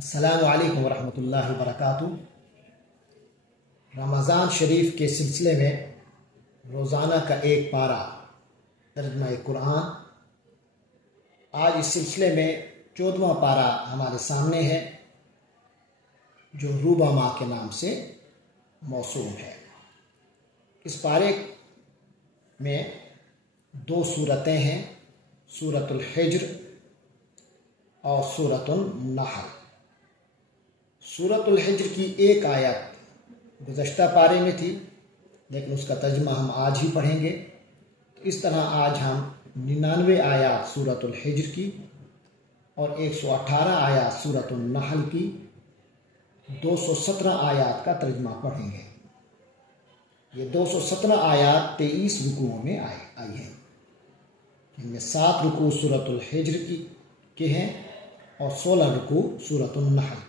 السلام علیکم ورحمۃ اللہ وبرکاتہ۔ رمضان شریف کے سلسلے میں روزانہ کا ایک پارہ ترجمہ قرآن۔ آج اس سلسلے میں 14واں پارہ ہمارے سامنے ہے جو روبما کے نام سے موسوم ہے۔ اس پارے میں 2 سورتیں ہیں، سورۃ الحجر اور سورۃ النحل۔ سورۃ الحجر کی ایک آیت گزشتہ پارے میں تھی، لیکن اس کا ترجمہ ہم آج ہی پڑھیں گے۔ اس طرح آج ہم 99 آیات سورۃ الحجر کی اور 118 آیات سورۃ النحل کی 217 آیات کا ترجمہ پڑھیں گے۔ یہ 217 آیات 23 رکوعوں میں آئی ہیں، ان میں 7 رکوع سورۃ الحجر کے ہیں اور 16 رکوع سورۃ النحل کے۔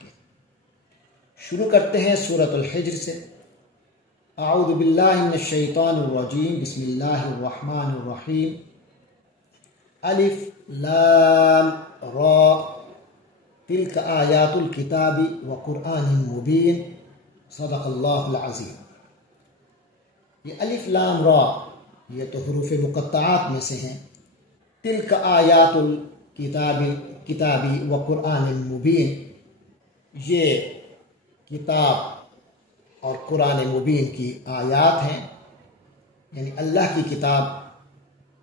شروع کرتے ہیں سورۃ الحجر سے۔ اعوذ باللہ من الشیطان الرجیم، بسم اللہ الرحمن الرحیم۔ الف لام را تلک آیات الکتاب وقرآن مبین، صدق اللہ العظیم۔ یہ الف لام را یہ تو حروف مقطعات میں سے ہیں۔ تلک آیات الکتاب وقرآن مبین، یہ کتاب اور قرآن مبین کی آیات ہیں، یعنی اللہ کی کتاب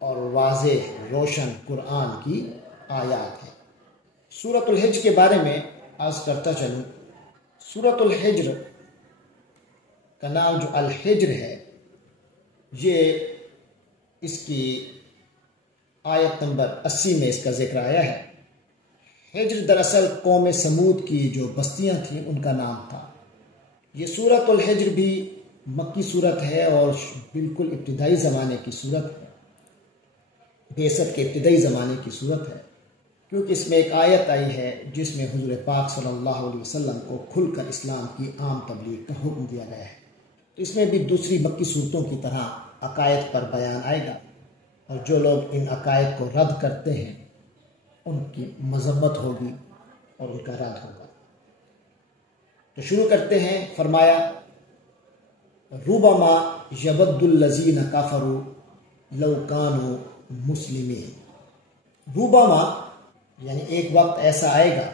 اور واضح روشن قرآن کی آیات ہیں۔ سورۃ الحجر کے بارے میں عرض کرتا چلوں۔ سورۃ الحجر کا نام جو الحجر ہے، یہ اس کی آیت نمبر 80 میں اس کا ذکر آیا ہے۔ حجر دراصل قوم سمود کی جو بستیاں تھیں ان کا نام تھا۔ یہ سورۃ الحجر بھی مکی صورت ہے اور بالکل ابتدائی زمانے کی صورت ہے، بعثت کے ابتدائی زمانے کی صورت ہے، کیونکہ اس میں ایک آیت آئی ہے جس میں حضور پاک صلی اللہ علیہ وسلم کو کھل کر اسلام کی عام تبلیغ کا حکم دیا گیا ہے۔ تو اس میں بھی دوسری مکی صورتوں کی طرح عقائد پر بیان آئے گا، اور جو لوگ ان عقائد کو رد کرتے ہیں ان کی مذمت ہوگی اور ان کا رد ہوگا۔ تو شروع کرتے ہیں۔ فرمایا ربما یود الذین کفروا لو کانوا مسلمین۔ ربما یعنی ایک وقت ایسا آئے گا،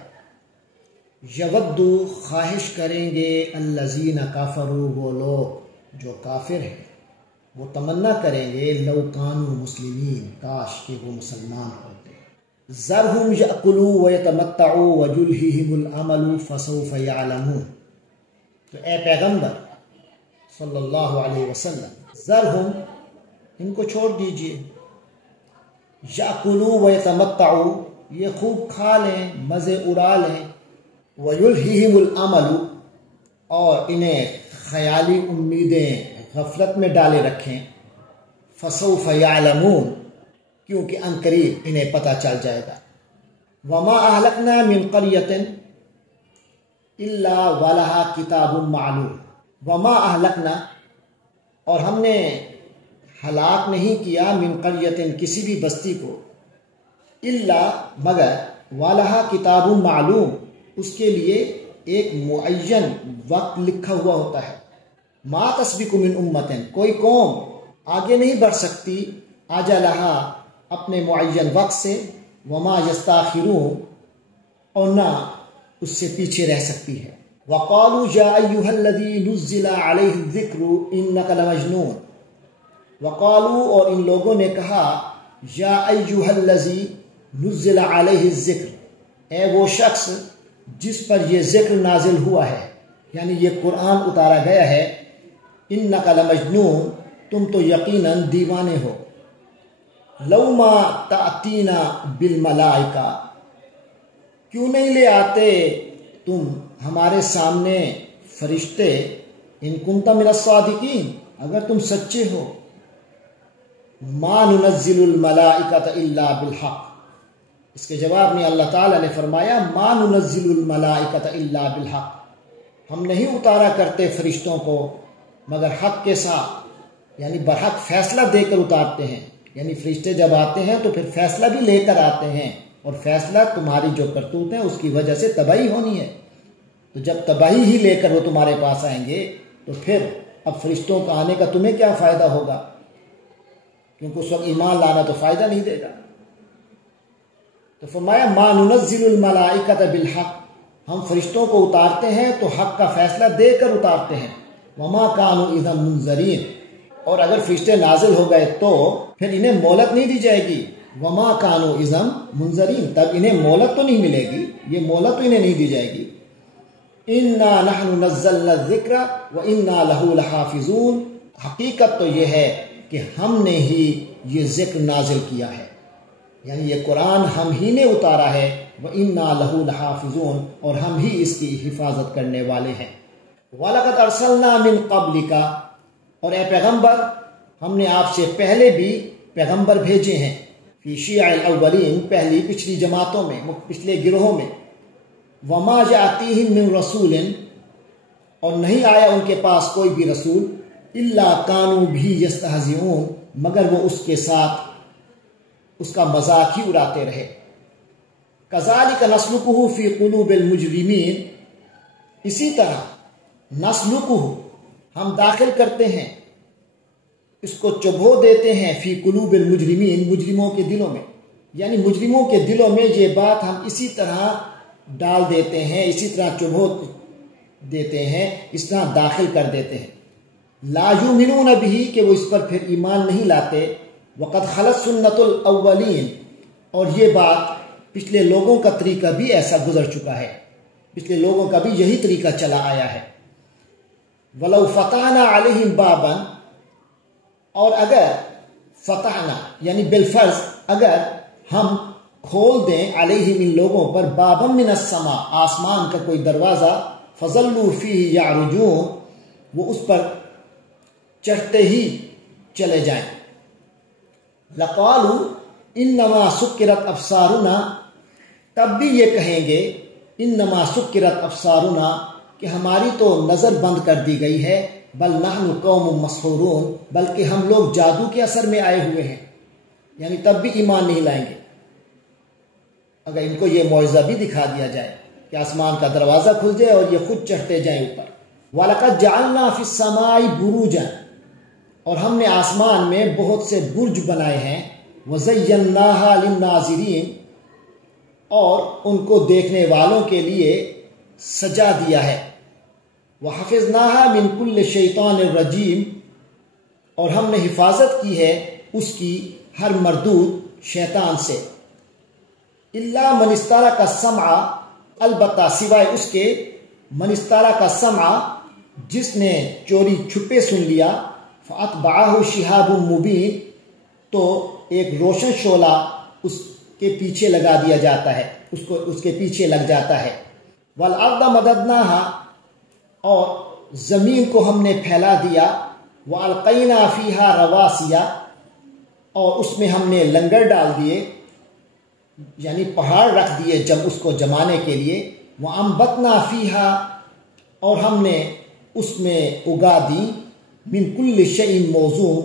یود خواہش کریں گے، الذین کفروا وہ لوگ جو کافر ہیں، وہ تمنا کریں گے، لو کانوا مسلمین کاش کہ وہ مسلمان ہوتے۔ ذرہم یأکلوا ویتمتعوا ویلہہم الامل فسوف یعلمون۔ تو اے پیغمبر صلی اللہ علیہ وسلم، ذرہم ان کو چھوڑ دیجئے، یأکلوا ویتمتعوا یہ خوب کھا لیں، مزے اڑا لیں، ویلہہم الامل اور انہیں خیالی امیدیں غفلت میں ڈالے رکھیں، فسوف یعلمون کیونکہ عنقریب انہیں پتہ چل جائے گا۔ وما اہلکنا من قریۃ الا ولہا کتاب معلوم۔ وما اہلکنا اور ہم نے ہلاک نہیں کیا، من قریۃ کسی بھی بستی کو، الا مگر، ولہا کتاب معلوم اس کے لیے ایک معین وقت لکھا ہوا ہوتا ہے۔ ما تسبق من امت کوئی قوم آگے نہیں بڑھ سکتی، اجلہا اپنے معین وقت سے، وما یستاخرون اور نہ اس سے پیچھے رہ سکتی ہے۔ وقالوا یا ایھا الذی نزل علیہ الذکر انک لمجنون۔ وقالوا اور ان لوگوں نے کہا، یا ایھا الذی نزل علیہ الذکر اے وہ شخص جس پر یہ ذکر نازل ہوا ہے، یعنی یہ قرآن اتارا گیا ہے، انک لمجنون تم تو یقیناً دیوانے ہو۔ لو ما تأتینا بالملائکہ کیوں نہیں لے آتے تم ہمارے سامنے فرشتے، ان کنت من الصادقین اگر تم سچے ہو۔ ما ننزل الملائکۃ الا بالحق، اس کے جواب میں اللہ تعالیٰ نے فرمایا، ما ننزل الملائکۃ الا بالحق ہم نہیں اتارا کرتے فرشتوں کو مگر حق کے ساتھ، یعنی برحق فیصلہ دے کر اتارتے ہیں۔ یعنی فرشتے جب آتے ہیں تو پھر فیصلہ بھی لے کر آتے ہیں، اور فیصلہ تمہاری جو کرتوت ہے اس کی وجہ سے تباہی ہونی ہے، تو جب تباہی ہی لے کر وہ تمہارے پاس آئیں گے تو پھر اب فرشتوں کا آنے کا تمہیں کیا فائدہ ہوگا، کیونکہ اس وقت ایمان لانا تو فائدہ نہیں دے گا۔ تو فرمایا ما ننزل الملائکۃ بالحق، ہم فرشتوں کو اتارتے ہیں تو حق کا فیصلہ دے کر اتارتے ہیں۔ وما كانوا اذا منذرین، اور اگر فرشتے نازل ہو گئے تو پھر انہیں مہلت نہیں دی جائے گی۔ وما كانوا اذا منذرین، تب انہیں مہلت تو نہیں ملے گی، یہ مہلت تو انہیں نہیں دی جائے گی۔ انا نحن نزلنا الذکر وانا له لحافظون، حقیقت تو یہ ہے کہ ہم نے ہی یہ ذکر نازل کیا ہے، یعنی یہ قرآن ہم ہی نے اتارا ہے۔ وَإِنَّا لَهُ لَحَافِظُونَ، اور ہم ہی اس کی حفاظت کرنے والے ہیں۔ وَلَقَدْ أَرْسَلْنَا مِن قَبْلِكَ، اور اے پیغمبر ہم نے آپ سے پہلے بھی پیغمبر بھیجے ہیں، فی شیع الاولین، پہلی پچھلی جماعتوں میں، پچھلے گروہوں میں۔ وَمَا يَأْتِيهِم مِّن رَّسُولٍ، اور نہیں آیا ان کے پاس کوئی بھی رسول، إِلَّا كَانُوا بِهِ يَسْتَهْزِئُونَ، مگر وہ اس کے ساتھ اس کا مذاق ہی اڑاتے رہے۔ كَذَلِكَ نَسْلُكُهُ فِي قُلُوبِ الْمُجْرِمِينَ، اسی طرح نَسْلُكُهُ، ہم داخل کرتے ہیں، اس کو چبھو دیتے ہیں، فی قلوب المجرمین، مجرموں کے دلوں میں، یعنی مجرموں کے دلوں میں یہ بات ہم اسی طرح ڈال دیتے ہیں، اسی طرح چبھو دیتے ہیں، اس طرح داخل کر دیتے ہیں۔ لا یؤمنون بہ، کہ وہ اس پر پھر ایمان نہیں لاتے۔ وقد خلت سنت الاولین، اور یہ بات پچھلے لوگوں کا طریقہ بھی ایسا گزر چکا ہے، پچھلے لوگوں کا بھی یہی طریقہ چلا آیا ہے۔ وَلَوْ فَتَحْنَا عَلَيْهِمْ بَابًا، اور اگر فتحنا یعنی بالفرض اگر ہم کھول دیں علیہم ان لوگوں پر، بابا من السماء، آسمان کا کوئی دروازہ، فظلوا فیہ یعرجون، وہ اس پر چڑھتے ہی چلے جائیں۔ لقالوا انما سکرت ابصارنا، تب بھی یہ کہیں گے انما سکرت ابصارنا، کہ ہماری تو نظر بند کر دی گئی ہے، بل نحن قوم مسحورون، بلکہ ہم لوگ جادو کے اثر میں آئے ہوئے ہیں، یعنی تب بھی ایمان نہیں لائیں گے اگر ان کو یہ معجزہ بھی دکھا دیا جائے کہ آسمان کا دروازہ کھل جائے اور یہ خود چڑھتے جائیں اوپر۔ وَلَقَدْ جَعَلْنَا فِي السَّمَاءِ بُرُوجًا، اور ہم نے آسمان میں بہت سے برج بنائے ہیں، وَزَيَّنَّاهَا لِلنَّاظِرِينَ، اور ان کو دیکھنے والوں کے لیے سجا دیا ہے۔ وَحَفِظْنَاهَا مِن كُلِّ شَيْطَانٍ رَجِيمٍ، اور ہم نے حفاظت کی ہے اس کی ہر مردود شیطان سے۔ إِلَّا مَنِ اسْتَرَقَ السَّمْعَ، البتہ سوائے اس کے، من استرق السمع، جس نے چوری چھپے سن لیا، فَأَتْبَعَهُ شِهَابٌ مُبِينٌ، تو ایک روشن شعلہ اس کے پیچھے لگا دیا جاتا ہے، اس کے پیچھے لگ جاتا ہے۔ وَالْأَرْضَ مَدَدْنَاهَا، اور زمین کو ہم نے پھیلا دیا، وَأَلْقَيْنَا فِيهَا رَوَاسِيَ، اور اس میں ہم نے لنگر ڈال دیے، یعنی پہاڑ رکھ دیے جب اس کو جمانے کے لیے۔ وَأَنبَتْنَا فِيهَا، اور ہم نے اس میں اگا دی، من کل شیء موزون،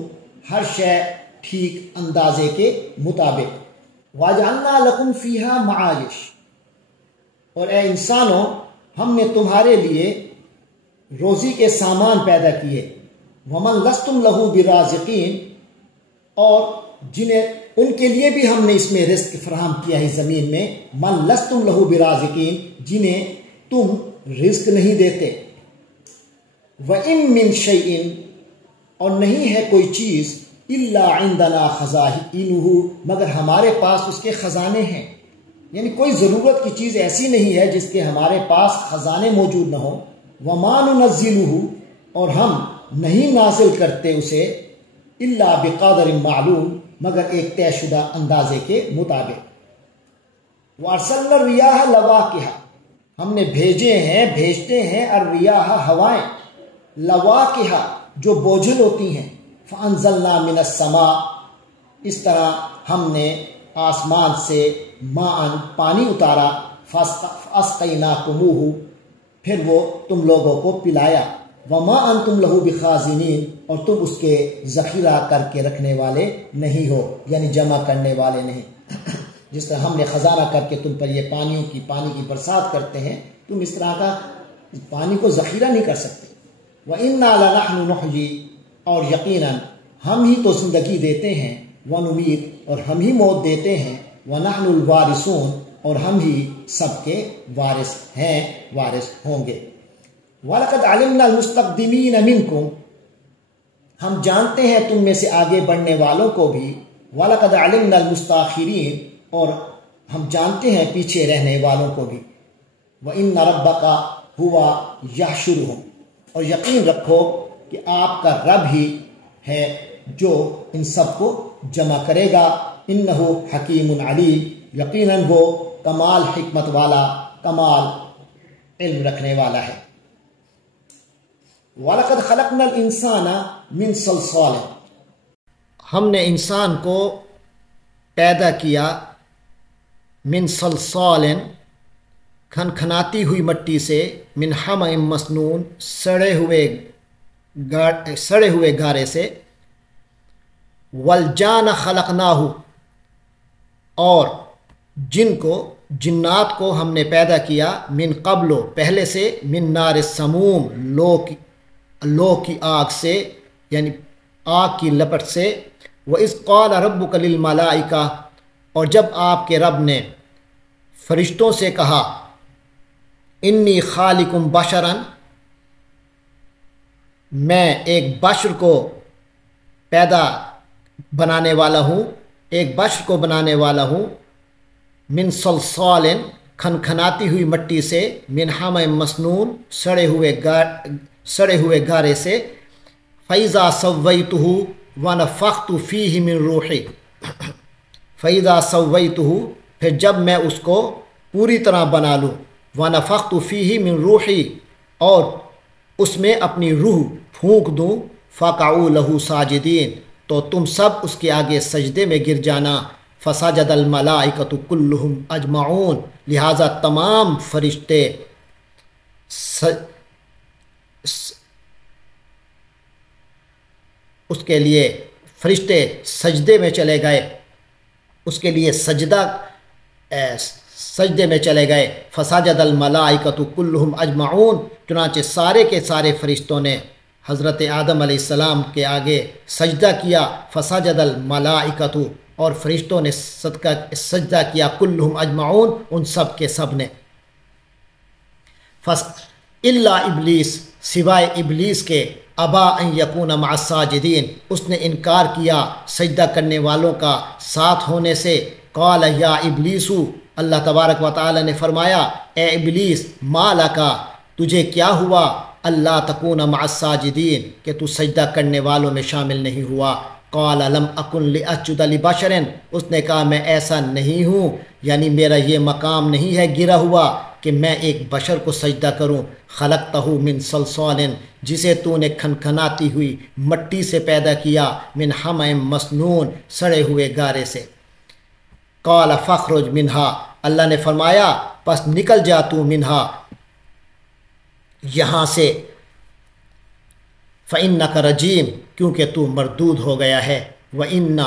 ہر شے ٹھیک اندازے کے مطابق۔ وَجَعَلْنَا لَكُمْ فِيهَا مَعَايِشَ، اور اے انسانوں ہم نے تمہارے لیے روزی کے سامان پیدا کیے۔ وَمَنْ لَسْتُمْ لَهُ بِرَازِقِينَ، اور جنہیں ان کے لیے بھی ہم نے اس میں رزق فراہم کیا ہے زمین میں، من لستم لہو برازقین، جنہیں تم رزق نہیں دیتے۔ وَإِن مِّن شَيْءٍ، اور نہیں ہے کوئی چیز، إِلَّا عِندَنَا خَزَائِنُهُ، مگر ہمارے پاس اس کے خزانے ہیں، یعنی کوئی ضرورت کی چیز ایسی نہیں ہے جس کے ہمارے پاس خزانے موجود نہ ہوں۔ وَمَا نُنَزِّلُهُ، اور ہم نہیں نازل کرتے اسے، إِلَّا بِقَدْرٍ مَعْلُومٍ، مگر ایک طے شدہ اندازے کے مطابق۔ وَأَرْسَلْنَا الرِّيَاحَ لَوَاقِحَ، ہم نے بھیجتے ہیں الرِّيَاحَ ہوائیں، لَوَاقِحَ جو بوجھل ہوتی ہیں، فَأَنزَلْنَا مِنَ السَّمَاءِ، اس طرح ہم نے آسمان سے ماءً پانی اتارا، فَأَسْقَيْنَاكُمُوهُ، پھر وہ تم لوگوں کو پلایا، وَمَا أَنْتُمْ لَهُ بِخَازِنِينَ، اور تم اس کے ذخیرہ کر کے رکھنے والے نہیں ہو، یعنی جمع کرنے والے نہیں۔ جس طرح ہم نے خزانہ کر کے تم پر یہ پانی کی برسات کرتے ہیں، تم اس طرح کا پانی کو ذخیرہ نہیں کر سکتے۔ وَإِنَّا لَنَحْنُ نُحْيِي، اور یقیناً ہم ہی تو زندگی دیتے ہیں، وَنُمِيتُ، اور ہم ہی موت دیتے ہیں، وَنَحْنُ الْوَارِثُونَ، اور ہم ہی سب کے وارث ہیں، وارث ہوں گے۔ وَلَقَدْ عَلِمْنَا الْمُسْتَقْدِمِينَ مِنْكُمْ، ہم جانتے ہیں تم میں سے آگے بڑھنے والوں کو بھی، وَلَقَدْ عَلِمْنَا الْمُسْتَأْخِرِينَ، اور ہم جانتے ہیں پیچھے رہنے والوں کو بھی۔ وَإِنَّ رَبَّكَ هُوَ يَحْشُرُهُمْ، اور یقین رکھو کہ آپ کا رب ہی ہے جو ان سب کو جمع کرے گا۔ إِنَّهُ حَكِيمٌ عَلِيمٌ، یقیناً وہ کمال حکمت والا، کمال علم رکھنے والا ہے۔ وَلَقَدْ خَلَقْنَا الْإِنسَانَ مِنْ صَلْصَالٍ، ہم نے انسان کو پیدا کیا من صلصال، کھنکھناتی ہوئی مٹی سے، من حمأ مسنون، سڑے ہوئے گارے سے، والجان خلقناہ، اور جنات کو ہم نے پیدا کیا، من قبل، پہلے سے، من نار السموم، لو کی آگ سے، یعنی آگ کی لپٹ سے۔ وَإِذْ قَالَ رَبُّكَ لِلْمَلَائِكَةِ، اور جب آپ کے رب نے فرشتوں سے کہا، انی خالق بشرا، میں ایک بشر کو بنانے والا ہوں، ایک بشر کو بنانے والا ہوں، من صلصال، کھنکھناتی ہوئی مٹی سے، من حمأ مسنون، سڑے ہوئے گارے سے، فَإِذَا سَوَّيْتُهُ وَنَفَخْتُ فِيهِ مِن رُوحِي، فَإِذَا سَوَّيْتُهُ، پھر جب میں اس کو پوری طرح بنا لوں، وَنَفَخْتُ فِيهِ مِن رُوحِي، اور اس میں اپنی روح پھونک دوں، فَقَعُوا لَهُ سَاجِدِينَ، تو تم سب اس کے آگے سجدے میں گر جانا، فَسَجَدَ الْمَلَائِكَةُ كُلُّهُمْ أَجْمَعُونَ، لہٰذا تمام فرشتے اس کے لیے فرشتے سجدے میں چلے گئے، اس کے لیے سجدے میں چلے گئے۔ فسجد الملائکۃ کلہم اجمعون، چنانچہ سارے کے سارے فرشتوں نے حضرت آدم علیہ السلام کے آگے سجدہ کیا۔ فسجد الملائکۃ، اور فرشتوں نے سجدہ کیا، کلہم اجمعون، ان سب کے سب نے۔ الا ابلیس، سوائے ابلیس کے، ابا ان یکون مع الساجدین، اس نے انکار کیا سجدہ کرنے والوں کا ساتھ ہونے سے۔ قال یا ابلیس، اللہ تبارک و تعالی نے فرمایا، اے ابلیس، ما لکا، تجھے کیا ہوا، اللہ تکون مع الساجدین، کہ تو سجدہ کرنے والوں میں شامل نہیں ہوا۔ قال لم اکن لاسجد لبشر، اس نے کہا میں ایسا نہیں ہوں، یعنی میرا یہ مقام نہیں ہے گرا ہوا کہ میں ایک بشر کو سجدہ کروں۔ خلقتہ من صلصال، جسے تو نے کھنکھناتی ہوئی مٹی سے پیدا کیا، من حمأ مسنون، سڑے ہوئے گارے سے۔ قال فاخرج منہا، اللہ نے فرمایا پس نکل جا تو منہا، یہاں سے، فإنک رجیم، کیونکہ تو مردود ہو گیا ہے۔ وإن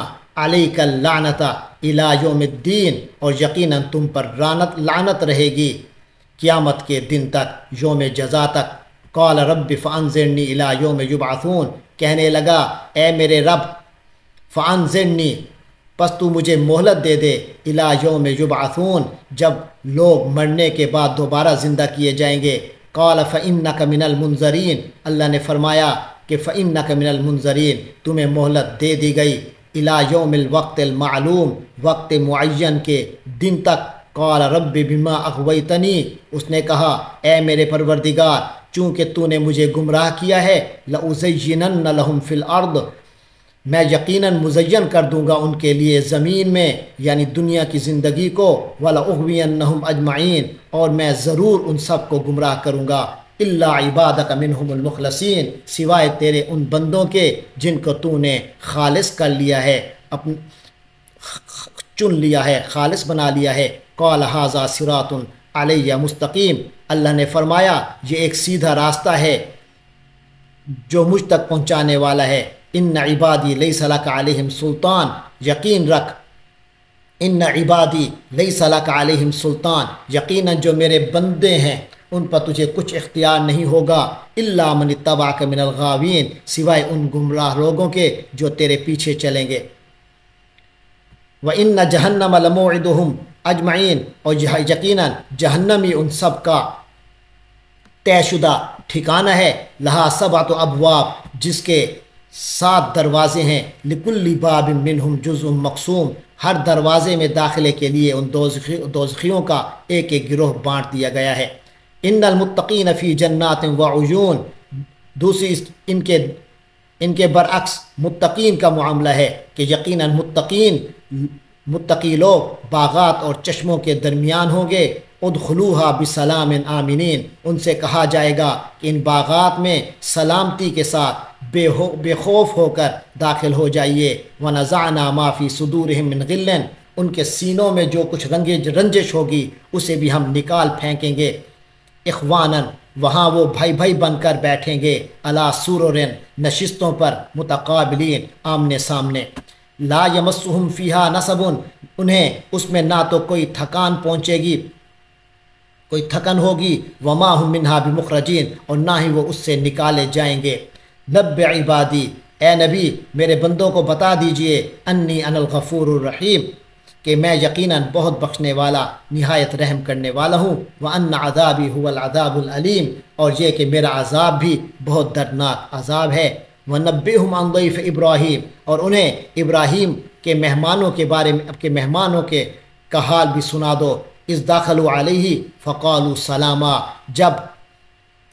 علیک اللعنۃ الی یوم الدین، اور یقیناً تم پر لعنت رہے گی قیامت کے دن تک، یوم جزا تک۔ قال رب فانظرنی الی یوم یبعثون، کہنے لگا اے میرے رب، فانظرنی، پس تو مجھے مہلت دے دے، الی یوم یبعثون، جب لوگ مرنے کے بعد دوبارہ زندہ کیے جائیں گے۔ قال فإنک من المنظرین، اللہ نے فرمایا کہ فإنک من المنظرین، تمہیں مہلت دے دی گئی، الی یوم الوقت المعلوم، وقت معین کے دن تک۔ قال رب بما اغویتنی، اس نے کہا اے میرے پروردگار، چونکہ تو نے مجھے گمراہ کیا ہے، لأزینن لہم فی الارض، میں یقیناً مزین کر دوں گا ان کے لیے زمین میں، یعنی دنیا کی زندگی کو، وَلَأُغْوِيَنَّهُمْ أَجْمَعِينَ، اور میں ضرور ان سب کو گمراہ کروں گا، إِلَّا عِبَادَكَ مِنْهُمُ الْمُخْلَصِينَ، سوائے تیرے ان بندوں کے جن کو تو نے خالص کر لیا ہے، چن لیا ہے، خالص بنا لیا ہے۔ قَالَ هَذَا صِرَاطٌ عَلَيَّ مُسْتَقِيمٌ، اللہ نے فرمایا یہ ایک سیدھا راستہ ہے جو مجھ تک پہنچانے والا ہے۔ ان عبادی لیس لک علیہم سلطان، یقین رکھ، ان عبادی لیس لک علیہم سلطان، یقیناً جو میرے بندے ہیں ان پر تجھے کچھ اختیار نہیں ہوگا الا من اتبعک من الغاوین، سوائے ان گمراہ لوگوں کے جو تیرے پیچھے چلیں گے۔ وَإِنَّ جَهَنَّمَ لَمَوْعِدُهُمْ اجمعین، اور یقیناً جہنمی ان سب کا طے شدہ ٹھکانہ ہے، لہا سبعۃ ابواب، جس کے 7 دروازے ہیں، لکل باب منہم جزء مقسوم، ہر دروازے میں داخلے کے لیے ان دوزخیوں کا ایک ایک گروہ بانٹ دیا گیا ہے۔ ان المتقین فی جنات وعیون، دوسری ان کے برعکس متقین کا معاملہ ہے کہ یقیناً متقی لوگ باغات اور چشموں کے درمیان ہوں گے۔ ادخلوہا بسلام آمنین، ان سے کہا جائے گا کہ ان باغات میں سلامتی کے ساتھ بے خوف ہو کر داخل ہو جائیے۔ ونزعنا ما فی صدورہم من غل، ان کے سینوں میں جو کچھ رنجش ہوگی اسے بھی ہم نکال پھینکیں گے۔ اخواناً، وہاں وہ بھائی بھائی بن کر بیٹھیں گے، علی سرر، نشستوں پر، متقابلین، آمنے سامنے۔ لا یمسہم فیہا نصب، انہیں اس میں نہ تو کوئی تھکان پہنچے گی، کوئی تھکن ہوگی، وما ہم منہا بمخرجین، اور نہ ہی وہ اس سے نکالے جائیں گے۔ نبع عبادی، اے نبی میرے بندوں کو بتا دیجئے، انی انا الغفور الرحیم، کہ میں یقیناً بہت بخشنے والا، نہایت رحم کرنے والا ہوں۔ وَأَنَّ عَذَابِي هُوَ الْعَذَابُ الْأَلِيمُ، اور یہ کہ میرا عذاب بھی بہت دردناک عذاب ہے۔ وَنَبِّئْهُمْ عَنْ ضَيْفِ إِبْرَاهِيمَ، اور انہیں ابراہیم کے مہمانوں کے بارے میں، کے مہمانوں کا حال بھی سنا دو۔ اذ داخلوا علیہ فقالوا سلاما، جب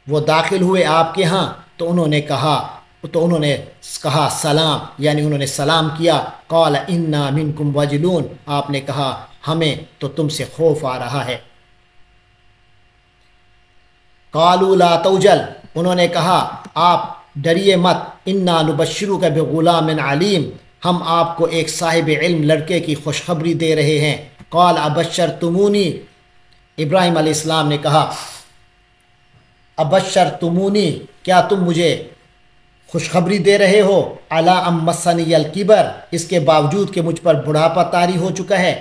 وہ داخل ہوئے آپ کے ہاں تو انہوں نے کہا سلام، یعنی انہوں نے سلام کیا۔ قال انا منکم وجلون، آپ نے کہا ہمیں تو تم سے خوف آ رہا ہے۔ قالوا لا توجل، انہوں نے کہا آپ ڈریے مت، انا نبشرک بغلام علیم، ہم آپ کو ایک صاحب علم لڑکے کی خوشخبری دے رہے ہیں۔ قال ابشرتمونی، ابراہیم علیہ السلام نے کہا ابشرتمونی، کیا تم مجھے خوشخبری دے رہے ہو، علی ام مسنی الکبر، اس کے باوجود کہ مجھ پر بڑھاپا طاری ہو چکا ہے۔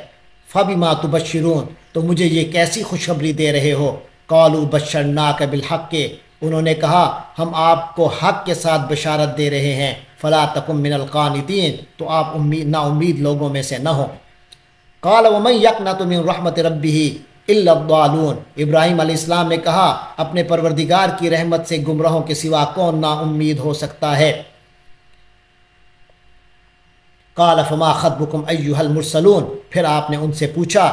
فبما تبشرون، تو مجھے یہ کیسی خوشخبری دے رہے ہو۔ قالوا بشرناک بالحق، انہوں نے کہا ہم آپ کو حق کے ساتھ بشارت دے رہے ہیں۔ فلا تکن من القانطین، تو آپ نا امید لوگوں میں سے نہ ہوں۔ قال ومن یقنط من رحمت ربہ الا الضالون، ابراہیم علیہ السلام نے کہا اپنے پروردگار کی رحمت سے گمراہوں کے سوا کون نا امید ہو سکتا ہے۔ قال فما خطبکم ایھا المرسلون، پھر آپ نے ان سے پوچھا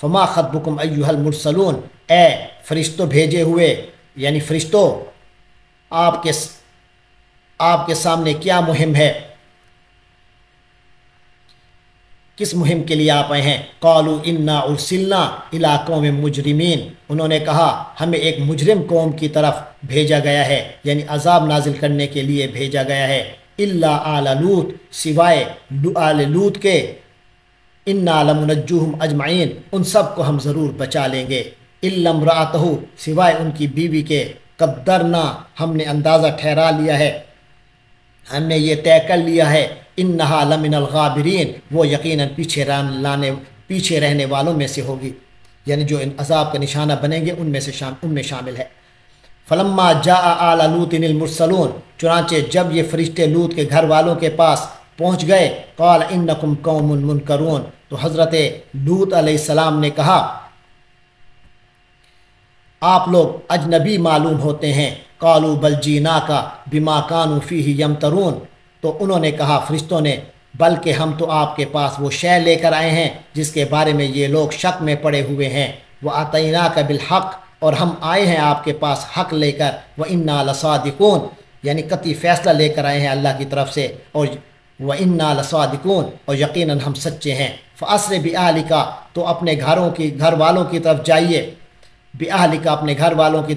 فما خطبکم ایھا المرسلون، اے فرشتوں بھیجے ہوئے، یعنی فرشتوں آپ کے سامنے کیا مہم ہے، کس مہم کے لیے آپ آئے ہیں۔ قالوا انا ارسلنا الی قوم مجرمین، انہوں نے کہا ہمیں ایک مجرم قوم کی طرف بھیجا گیا ہے، یعنی عذاب نازل کرنے کے لیے بھیجا گیا ہے۔ الا آل لوط، سوائے آل لوط کے، انا لمنجوہم اجمعین، ان سب کو ہم ضرور بچا لیں گے۔ الا امرأتہ، سوائے ان کی بیوی کے، قدرنا، ہم نے اندازہ ٹھہرا لیا ہے، ہم نے یہ طے کر لیا ہے، انہا لمن الغابرین، وہ یقیناً پیچھے رہنے والوں میں سے ہوگی، یعنی جو ان عذاب کا نشانہ بنیں گے ان میں شامل ہے۔ فلما جاء آل لوط المرسلون، چنانچہ جب یہ فرشتے لوط کے گھر والوں کے پاس پہنچ گئے، قال انکم قوم منکرون، تو حضرت لوط علیہ السلام نے کہا آپ لوگ اجنبی معلوم ہوتے ہیں۔ قالوا بل جیناک بما کانوا فیہ یمترون، تو انہوں نے کہا فرشتوں نے بلکہ ہم تو آپ کے پاس وہ شے لے کر آئے ہیں جس کے بارے میں یہ لوگ شک میں پڑے ہوئے ہیں۔ وَأَتَيْنَاكَ بِالْحَقِّ، اور ہم آئے ہیں آپ کے پاس حق لے کر، وَإِنَّا لَصَادِقُونَ، یعنی قطعی فیصلہ لے کر آئے ہیں اللہ کی طرف سے، اور وَإِنَّا لَصَادِقُونَ، اور یقیناً ہم سچے ہیں۔ فَأَسْرِ بِأَهْلِكَ، تو اپنے گھر والوں کی طرف جائیے، بِأَهْلِكَ، اپنے گھر والوں کی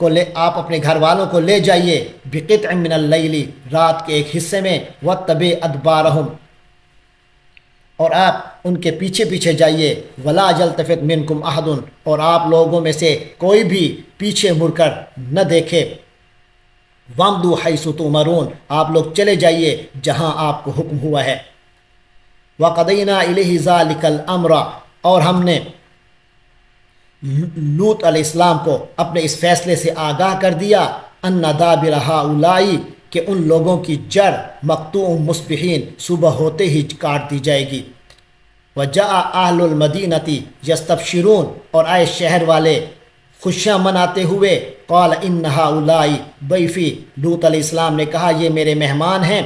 آپ اپنے گھر والوں کو لے جائیے، بقطع من اللیل، رات کے ایک حصے میں، واتبع ادبارہم، اور آپ ان کے پیچھے پیچھے جائیے، ولا یلتفت منکم احد، اور آپ لوگوں میں سے کوئی بھی پیچھے مڑ کر نہ دیکھے، وامضوا حیث تؤمرون، آپ لوگ چلے جائیے جہاں آپ کو حکم ہوا ہے۔ وقضینا الیہ ذلک الامر، اور ہم نے لوط علیہ السلام کو اپنے اس فیصلے سے آگاہ کر دیا ان دابر ہؤلاء کہ ان لوگوں کی جڑ مقطوع مصبحین صبح ہوتے ہی کاٹ دی جائے گی۔ وجاء اہل المدینۃ یستبشرون اور آئے شہر والے خوشیاں مناتے ہوئے، قال ان ہؤلاء ضیفی، لوط علیہ السلام نے کہا یہ میرے مہمان ہیں،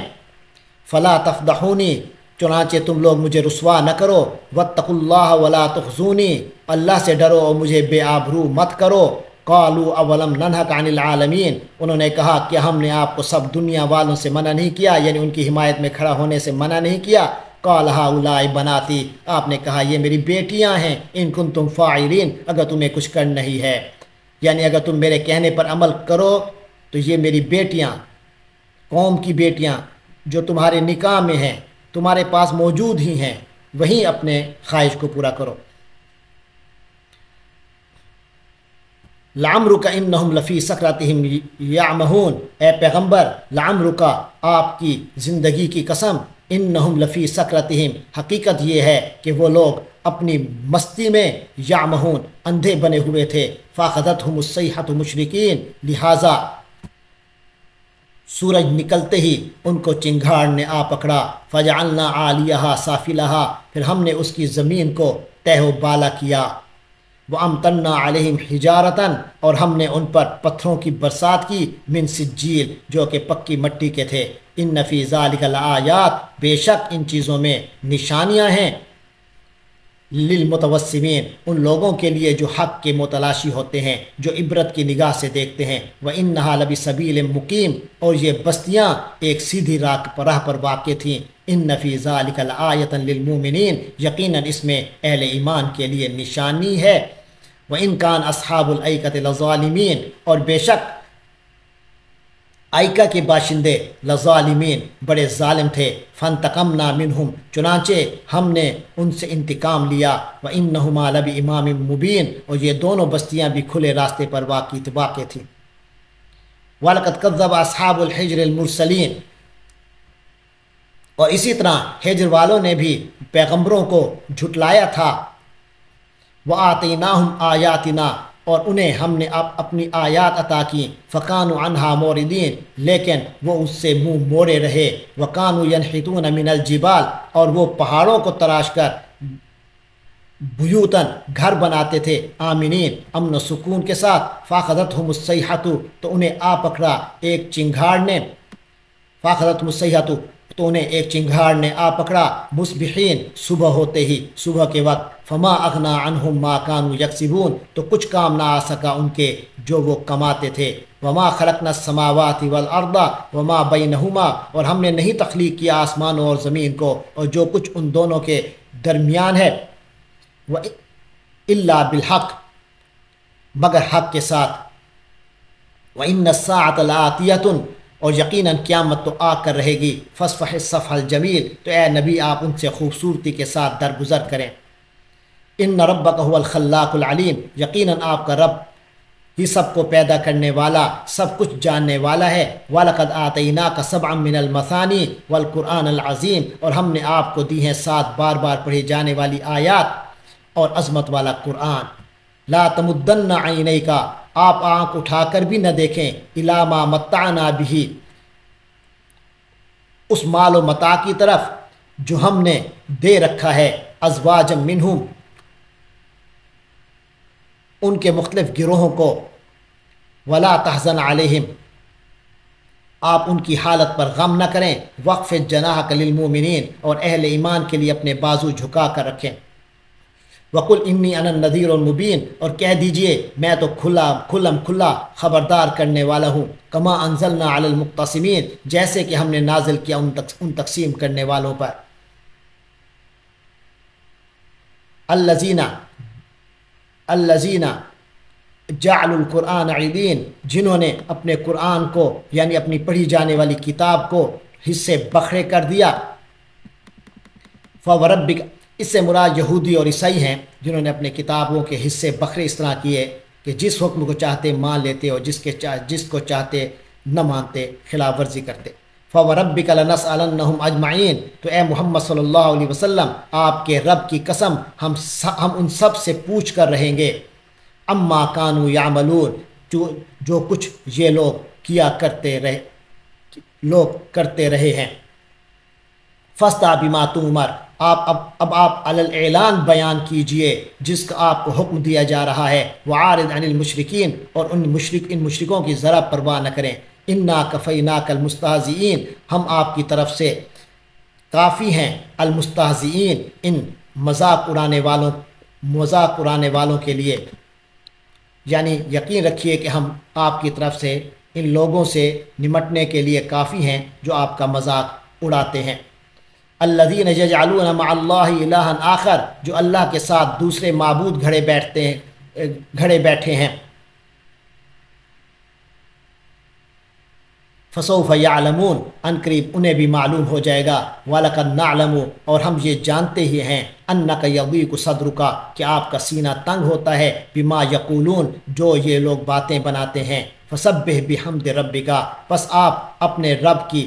فلا تفضحونی، چنانچہ تم لوگ مجھے رسوا نہ کرو، واتقوا اللہ ولا تخزونی، اللہ سے ڈرو اور مجھے بے آبرو مت کرو۔ قالوا اولم ننہک عن العالمین، انہوں نے کہا کہ ہم نے آپ کو سب دنیا والوں سے منع نہیں کیا، یعنی ان کی حمایت میں کھڑا ہونے سے منع نہیں کیا۔ قال ہؤلاء بناتی، آپ نے کہا یہ میری بیٹیاں ہیں، ان کنتم فاعلین، اگر تمہیں کچھ کرنا ہی ہے، یعنی اگر تم میرے کہنے پر عمل کرو تو یہ میری بیٹیاں، قوم کی بیٹیاں جو تمہارے نکاح میں ہیں، تمہارے پاس موجود ہی ہیں، وہیں اپنے خواہش کو پورا کرو۔ لعمرک انہم لفی سکرتہم یعمہون، اے پیغمبر لعمرک، آپ کی زندگی کی قسم، انہم لفی سکرتہم، حقیقت یہ ہے کہ وہ لوگ اپنی مستی میں یعمہون، اندھے بنے ہوئے تھے، فاخذتہم الصیحۃ مشرکین، لہٰذا سورج نکلتے ہی ان کو چنگھاڑ نے آ پکڑا، فجعلنا عالیہا سافلہا، پھر ہم نے اس کی زمین کو تہ و بالا کیا، وَأَمْطَرْنَا عَلَيْهِمْ حِجَارَةً، اور ہم نے ان پر پتھروں کی برسات کی، من سجیل، جو کہ پکی مٹی کے تھے، ان فی ذالک لآیات، بے شک ان چیزوں میں نشانیاں ہیں، للمتوسمین، ان لوگوں کے لیے جو حق کے متلاشی ہوتے ہیں، جو عبرت کی نگاہ سے دیکھتے ہیں، وَإِنَّهَا لَبِسَبِيلٍ مُقِيمٍ، اور یہ بستیاں ایک سیدھی راہ پر واقع تھیں، ان فی ذالک لآیۃ للمؤمنین، یقیناً اس میں اہل ایمان کے لیے نشانی ہے، وَإِنْ كَانَ أَصْحَابُ الْأَيْكَةِ لَظَالِمِينَ، اور بے شک آئکہ کے باشندے لظالمین، بڑے ظالم تھے، فانتقمنا منہم، چنانچہ ہم نے ان سے انتقام لیا، وَإِنَّهُمَا لَبِإِمَامٍ مُبِينٍ، اور یہ دونوں بستیاں بھی کھلے راستے پر واقع تھیں۔ وَلَقَدْ كَذَّبَ أَصْحَابُ الْحِجْرِ الْمُرْسَلِينَ، اور اسی طرح ہجر والوں نے بھی پیغمبروں کو جھٹلایا تھا، وَآتَيْنَاهُمْ آیاتنا، اور انہیں ہم نے اپنی آیات عطا کی، فَكَانُوا عَنْهَا مُعْرِضِينَ، لیکن وہ اس سے منہ موڑے رہے، وَكَانُوا يَنْحِتُونَ مِنَ الْجِبَالِ، اور وہ پہاڑوں کو تراش کر بیوتن، گھر بناتے تھے، آمنین، امن و سکون کے ساتھ، فَأَخَذَتْهُمُ الصَّيْحَةُ، تو انہیں آ پکڑا ایک چنگھاڑ نے، فَأَخَذَتْهُمُ الصَّيْحَةُ، تو انہیں ایک چنگھاڑ نے آ پکڑا، مصبحین، صبح ہوتے ہی، صبح کے وقت، فما اغنا عنہم ما کانوا یکسبون، تو کچھ کام نہ آ سکا ان کے جو وہ کماتے تھے، وما خلقنا السماوات والارض وما بینہما، اور ہم نے نہیں تخلیق کیا آسمانوں اور زمین کو اور جو کچھ ان دونوں کے درمیان ہے، الا بالحق، مگر حق کے ساتھ، وان الساعۃ لآتیۃ، اور یقیناً قیامت تو آ کر رہے گی، فاصفح الصفح الجمیل، تو اے نبی آپ ان سے خوبصورتی کے ساتھ درگزر کریں، ان ربک هو الخلاق العلیم، یقیناً آپ کا رب ہی سب کو پیدا کرنے والا، سب کچھ جاننے والا ہے، وَلَقَدْ آتَيْنَاكَ سَبْعًا مِّنَ الْمَثَانِي وَالْقُرْآنَ الْعَظِيمِ، اور ہم نے آپ کو دی ہیں 7 بار بار پڑھی جانے والی آیات اور عظمت والا قرآن، لا تمدن عینیک، آپ آنکھ اٹھا کر بھی نہ دیکھیں، الی ما متعنا بہ، اس مال و متاع کی طرف جو ہم نے دے رکھا ہے، ازواجا منہم، ان کے مختلف گروہوں کو، ولا تحزن علیہم، آپ ان کی حالت پر غم نہ کریں، وخفض جناحک للمؤمنین، اور اہل ایمان کے لیے اپنے بازو جھکا کر رکھیں، وقل انی انا النذیر المبین، اور کہہ دیجئے میں تو کھلا خبردار کرنے والا ہوں، کما انزلنا علی المقتسمین، جیسے کہ ہم نے نازل کیا ان تقسیم کرنے والوں پر، الذین جعلوا القرآن عیدین، جنہوں نے اپنے قرآن کو یعنی اپنی پڑھی جانے والی کتاب کو حصے بکھرے کر دیا، فوربک، اس سے مراد یہودی اور عیسائی ہیں جنہوں نے اپنے کتابوں کے حصے بکھرے اس طرح کیے کہ جس حکم کو چاہتے مان لیتے اور جس کو چاہتے نہ مانتے، خلاف ورزی کرتے، فوربک لنسألنہم اجمعین، تو اے محمد صلی اللہ علیہ وسلم آپ کے رب کی قسم ہم ان سب سے پوچھ کر رہیں گے، اما کانوا یعملون، جو کچھ یہ لوگ کرتے رہے ہیں۔ فاصدع بما تؤمر، اب آپ علی الاعلان بیان کیجئے جس کا آپ کو حکم دیا جا رہا ہے۔ وعارض عن المشرکین، اور ان مشرکوں کی ذرا پرواہ نہ کریں۔ انا کفیناک المستہزئین، ہم آپ کی طرف سے کافی ہیں المستہزئین، ان مذاق اڑانے والوں کے لیے، یعنی یقین رکھیے کہ ہم آپ کی طرف سے ان لوگوں سے نمٹنے کے لیے کافی ہیں جو آپ کا مذاق اڑاتے ہیں۔ الذین یجعلون مع اللہ الہا آخر، جو اللہ کے ساتھ دوسرے معبود گھڑے بیٹھے ہیں۔ فسوف یعلمون، ان قریب انہیں بھی معلوم ہو جائے گا۔ وَلَقَدْ نَعْلَمُ، اور ہم یہ جانتے ہی ہیں، أَنَّكَ يَضِيقُ صَدْرُكَ، کہ آپ کا سینہ تنگ ہوتا ہے، بما یقولون، جو یہ لوگ باتیں بناتے ہیں۔ فَسَبِّحْ بِحَمْدِ رَبِّكَ، پس آپ اپنے رب کی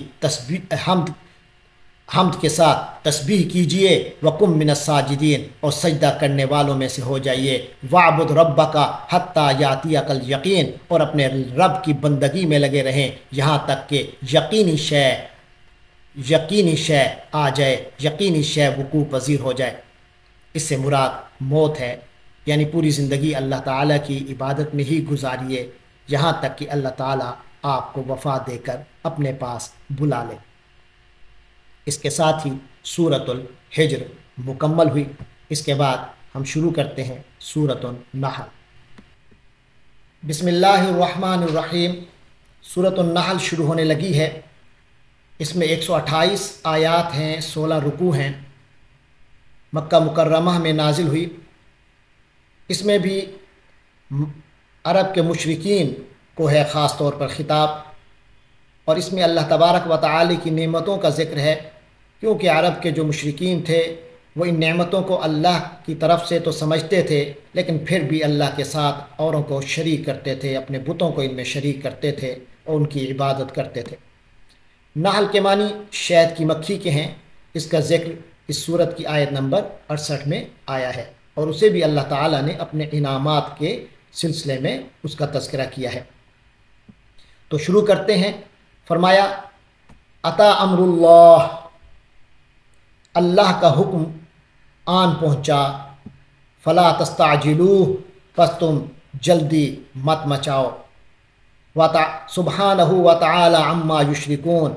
حمد کے ساتھ تسبیح کیجئے۔ وَقُم مِّنَ الساجدین، اور سجدہ کرنے والوں میں سے ہو جائیے۔ وَاعْبُدْ رَبَّكَ حَتَّى يَأْتِيَكَ الْيَقِينُ، اور اپنے رب کی بندگی میں لگے رہیں یہاں تک کہ یقینی شے آ جائے، یقینی شے وقوع پذیر ہو جائے۔ اس سے مراد موت ہے، یعنی پوری زندگی اللہ تعالیٰ کی عبادت میں ہی گزاریے یہاں تک کہ اللہ تعالیٰ آپ کو وفا دے کر اپنے پاس بلا لے۔ اس کے ساتھ ہی سورۃ الحجر مکمل ہوئی۔ اس کے بعد ہم شروع کرتے ہیں سورۃ النحل۔ بسم اللہ الرحمن الرحیم۔ سورۃ النحل شروع ہونے لگی ہے۔ اس میں 128 آیات ہیں، 16 رکوع ہیں۔ مکہ مکرمہ میں نازل ہوئی۔ اس میں بھی عرب کے مشرکین کو ہے خاص طور پر خطاب، اور اس میں اللہ تبارک و تعالی کی نعمتوں کا ذکر ہے، کیونکہ عرب کے جو مشرکین تھے وہ ان نعمتوں کو اللہ کی طرف سے تو سمجھتے تھے، لیکن پھر بھی اللہ کے ساتھ اوروں کو شریک کرتے تھے، اپنے بتوں کو ان میں شریک کرتے تھے اور ان کی عبادت کرتے تھے۔ نحل کے معنی شہد کی مکھی کے ہیں۔ اس کا ذکر اس سورت کی آیت نمبر 68 میں آیا ہے، اور اسے بھی اللہ تعالیٰ نے اپنے انعامات کے سلسلے میں اس کا تذکرہ کیا ہے۔ تو شروع کرتے ہیں۔ فرمایا اتا امر اللہ، اللہ کا حکم آن پہنچا، فلا تستعجلوہ، پس تم جلدی مت مچاؤ، سبحانہ وتعالی عما یشرکون،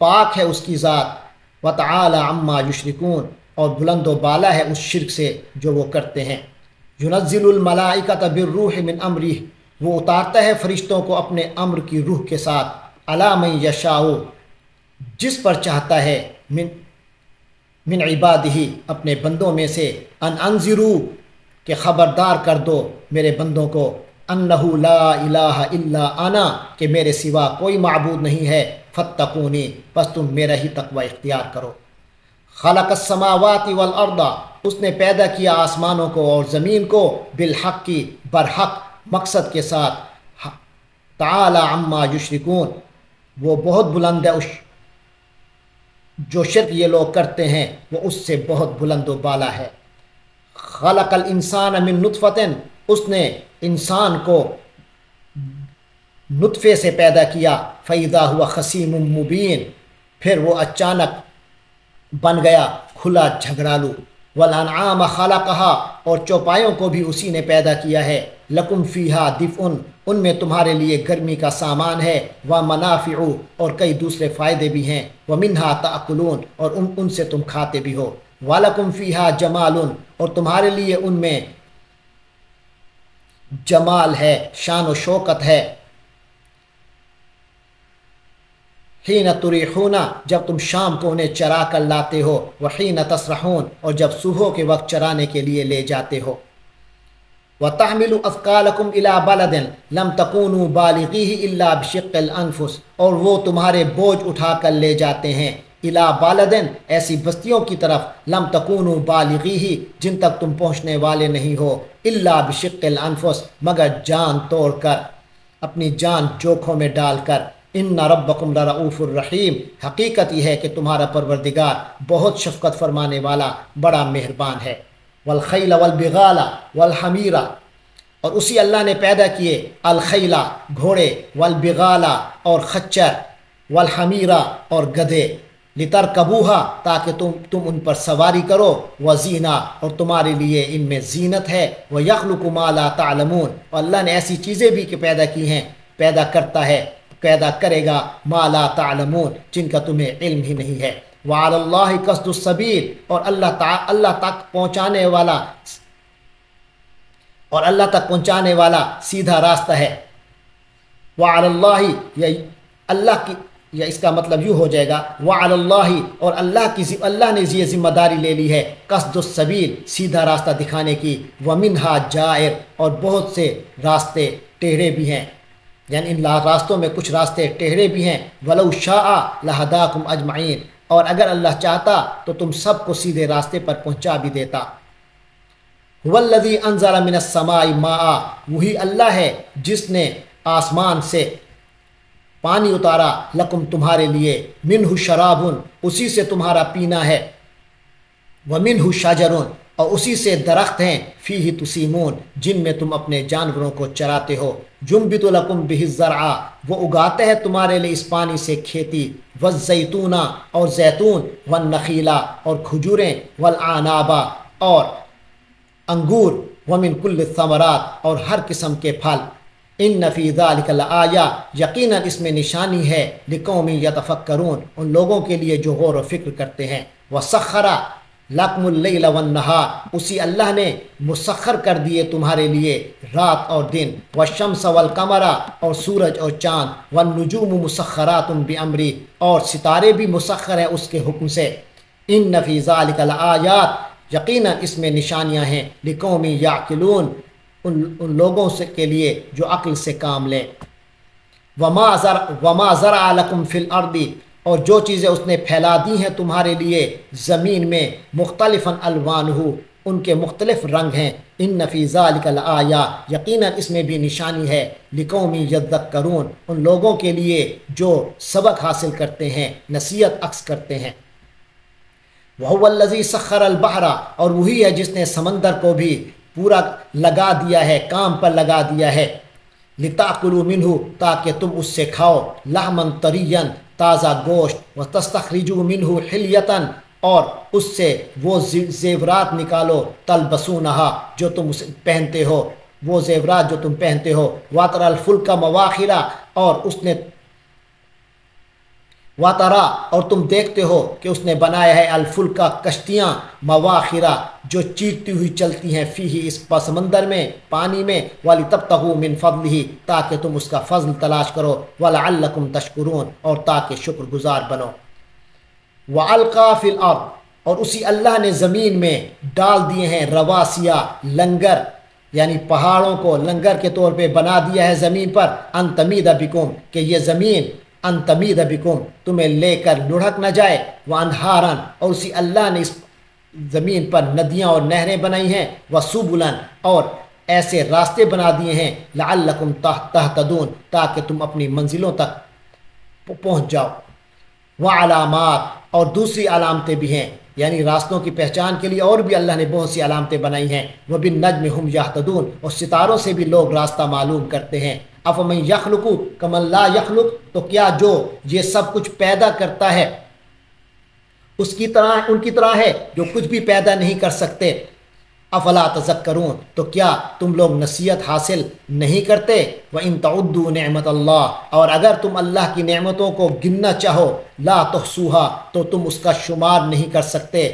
پاک ہے اس کی ذات، وتعالی عما یشرکون، اور بلند و بالا ہے اس شرک سے جو وہ کرتے ہیں۔ ینزل الملائکۃ بالروح من امرہ، وہ اتارتا ہے فرشتوں کو اپنے امر کی روح کے ساتھ، علی من یشاء، جس پر چاہتا ہے، من عبادہ، اپنے بندوں میں سے، ان انذروا، کہ خبردار کر دو میرے بندوں کو، انہ لا الہ الا انا، کہ میرے سوا کوئی معبود نہیں ہے، فاتقونی، پس تم میرا ہی تقوی اختیار کرو۔ خلق السماوات والارض، اس نے پیدا کیا آسمانوں کو اور زمین کو، بالحق کی، برحق مقصد کے ساتھ، تعالی عما یشرکون، وہ بہت بلند ہے، جو شرک یہ لوگ کرتے ہیں وہ اس سے بہت بلند و بالا ہے۔ خلق الانسان من نطفۃ، اس نے انسان کو نطفے سے پیدا کیا، فاذا هو خصیم مبین، پھر وہ اچانک بن گیا کھلا جھگڑالو۔ والانعام خلقها، اور چوپایوں کو بھی اسی نے پیدا کیا ہے، لکم فیہا دفء، ان میں تمہارے لیے گرمی کا سامان ہے، ومنافع، اور کئی دوسرے فائدے بھی ہیں، ومنہا تأکلون، اور ان سے تم کھاتے بھی ہو، ولکم فیہا جمال، اور تمہارے لیے ان میں جمال ہے، شان و شوکت ہے، حین تریحون، جب تم شام کو انہیں چرا کر لاتے ہو، وحین تسرحون، اور جب صبح کے وقت چرانے کے لیے لے جاتے ہو، وَتَحْمِلُ أَثْقَالَكُمْ إِلَى بَلَدٍ لَمْ تَكُونُوا بَالِغِيهِ إِلَّا بِشِقِّ الْأَنفُسِ، اور وہ تمہارے بوجھ اٹھا کر لے جاتے ہیں، إِلَى بَلَدٍ، ایسی بستیوں کی طرف، لَمْ تَكُونُوا بَالِغِيهِ، جن تک تم پہنچنے والے نہیں ہو، إِلَّا بِشِقِّ الْأَنفُسِ، مگر جان توڑ کر، اپنی جان جوکھوں میں ڈال کر۔ ان ربکم لرؤوف الرحیم، حقیقت یہ ہے کہ تمہارا پروردگار بہت شفقت فرمانے والا، بڑا مہربان ہے۔ والخیل والبغال والحمیر، اور اسی اللہ نے پیدا کیے الخیلا گھوڑے، والبغالا اور خچر، والحمیرہ اور گدھے، لترکبوہا تاکہ تم ان پر سواری کرو، وزینہ اور تمہارے لیے ان میں زینت ہے، ویخلق ما لا تعلمون، اور اللہ نے ایسی چیزیں بھی کہ پیدا کی ہیں، پیدا کرتا ہے، پیدا کرے گا، ما لا تعلمون جن کا تمہیں علم ہی نہیں ہے۔ وعلی اللہ قصد السبیل، اور اللہ تک پہنچانے والا سیدھا راستہ ہے۔ وعلی اللہ، اللہ کی، یا اس کا مطلب یوں ہو جائے گا وعلی اللہ، اور اللہ نے یہ ذمہ داری لے لی ہے قصد السبیل سیدھا راستہ دکھانے کی، ومنہا جائر، اور بہت سے راستے ٹیڑھے بھی ہیں، یعنی ان راستوں میں کچھ راستے ٹیڑھے بھی ہیں۔ ولو شاء لہداکم اجمعین، اور اگر اللہ چاہتا تو تم سب کو سیدھے راستے پر پہنچا بھی دیتا۔ هو الذی انزل من السماء ماء، وہی اللہ ہے جس نے آسمان سے پانی اتارا، لکم تمہارے لیے، منہ شراب، اسی سے تمہارا پینا ہے، ومنہ شجر، اور اسی سے درخت ہیں، فیہ تسیمون، جن میں تم اپنے جانوروں کو چراتے ہو، ینبت لکم بہ الزرع، وہ اگاتے ہیں تمہارے لیے اس پانی سے کھیتی، والزیتون، اور زیتون، والنخیل، اور کھجوریں، والاعناب، اور انگور، ومن کل الثمرات، اور ہر قسم کے پھل، ان فی ذلک لآیہ، یقیناً اس میں نشانی ہے، لقوم یتفکرون، ان لوگوں کے لیے جو غور و فکر کرتے ہیں۔ وسخر لکم اللیل والنہار، اسی اللہ نے مسخر کر دیے تمہارے لیے رات اور دن، والشمس والقمر، اور سورج اور چاند، والنجوم مسخرات بامری، اور ستارے بھی مسخر ہیں اس کے حکم سے۔ ان فی ذلک لآیات، یقیناً اس میں نشانیاں ہیں، لقوم یعقلون، ان لوگوں کے لیے جو عقل سے کام لیں۔ وما زرع لکم فی الارض، اور جو چیزیں اس نے پھیلا دی ہیں تمہارے لیے زمین میں، مختلفاً الوانہ، ان کے مختلف رنگ ہیں، ان فی ذلک لآیہ، یقیناً اس میں بھی نشانی ہے، لقوم یذکرون، ان لوگوں کے لیے جو سبق حاصل کرتے ہیں، نصیحت اخذ کرتے ہیں۔ وَهُوَ الَّذِي سَخَّرَ الْبَحْرَ، اور وہی ہے جس نے سمندر کو بھی پورا لگا دیا ہے، کام پر لگا دیا ہے، لِتَأْكُلُوا مِنْهُ، تاکہ تم اس سے کھاؤ، لَحْمًا طَرِيًّا، تازہ گوشت، وَتَسْتَخْرِجُوا مِنْهُ حِلْيَةً، اور اس سے وہ زیورات نکالو، تَلْبَسُونَهَا، جو تم پہنتے ہو، وہ زیورات جو تم پہنتے ہو، وَتَرَى الْفُلْكَ مَوَاخِرَ، اور اس نے وَتَرَى، اور تم دیکھتے ہو کہ اس نے بنایا ہے الفلکا کشتیاں، مواخرہ جو چیرتی ہوئی چلتی ہیں، فیہ اس سمندر میں، پانی میں، وَلِتَبْتَغُوا مِنْ فَضْلِهِ، تاکہ تم اس کا فضل تلاش کرو، وَلَعَلَّكُمْ تَشْكُرُونَ، اور تاکہ شکر گزار بنو۔ وَأَلْقَى فِي الْأَرْضِ، اور اسی اللہ نے زمین میں ڈال دیے ہیں رواسیہ، لنگر، یعنی پہاڑوں کو لنگر کے طور پہ بنا دیا ہے زمین پر، ان تمید بکم، کہ یہ زمین ان تمید بکم تمہیں لے کر لڑھک نہ جائے، وانہارن، اور اسی اللہ نے اس زمین پر ندیاں اور نہریں بنائی ہیں، وسبلن، اور ایسے راستے بنا دیے ہیں، لعلکم تہتدون، تاکہ تم اپنی منزلوں تک پہنچ جاؤ، وعلامات، اور دوسری علامتیں بھی ہیں، یعنی راستوں کی پہچان کے لیے اور بھی اللہ نے بہت سی علامتیں بنائی ہیں، وبالنجم ہم یہتدون، اور ستاروں سے بھی لوگ راستہ معلوم کرتے ہیں۔ افمن یخلق کمن لا یخلق، تو کیا جو یہ سب کچھ پیدا کرتا ہے ان کی طرح ہے جو کچھ بھی پیدا نہیں کر سکتے۔ افلا تذکرون، تو کیا تم لوگ نصیحت حاصل نہیں کرتے؟ وَإِن تَعُدُّوا نِعْمَةَ اللَّهِ، اور اگر تم اللہ کی نعمتوں کو گننا چاہو، لا تحصوها، تو تم اس کا شمار نہیں کر سکتے۔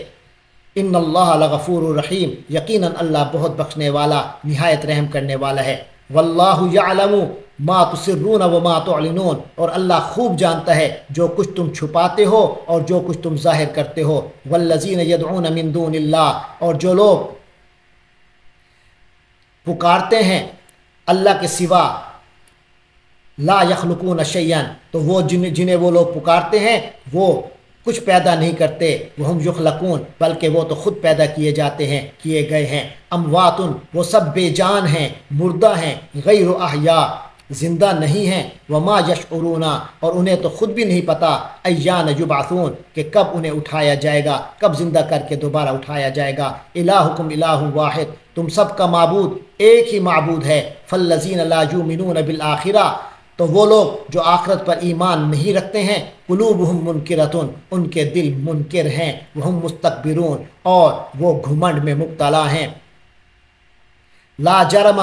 ان اللہ لغفور رحیم، یقیناً اللہ بہت بخشنے والا، نہایت رحم کرنے والا ہے۔ واللہ یعلم ما تسرون وما تعلنون، اور اللہ خوب جانتا ہے جو کچھ تم چھپاتے ہو اور جو کچھ تم ظاہر کرتے ہو۔ والذین یدعون من دون اللہ، اور جو لوگ پکارتے ہیں اللہ کے سوا، لا یخلقون شیئا، تو وہ جنہیں وہ لوگ پکارتے ہیں وہ کچھ پیدا نہیں کرتے، وہم یخلقون، بلکہ وہ تو خود پیدا کیے جاتے ہیں، کیے گئے ہیں۔ اموات، وہ سب بے جان ہیں، مردہ ہیں، غیر احیاء، زندہ نہیں ہیں، وما یشعرون اور انہیں تو خود بھی نہیں پتہ ایان یبعثون کہ کب انہیں اٹھایا جائے گا، کب زندہ کر کے دوبارہ اٹھایا جائے گا۔ الہکم الہ واحد، تم سب کا معبود ایک ہی معبود ہے۔ فالذین لا یؤمنون بالآخرہ، تو وہ لوگ جو آخرت پر ایمان نہیں رکھتے ہیں، قلوبہم منکرتن، ان کے دل منکر ہیں، وہم مستکبرون اور وہ گھمنڈ میں مبتلا ہیں۔ لا جرم،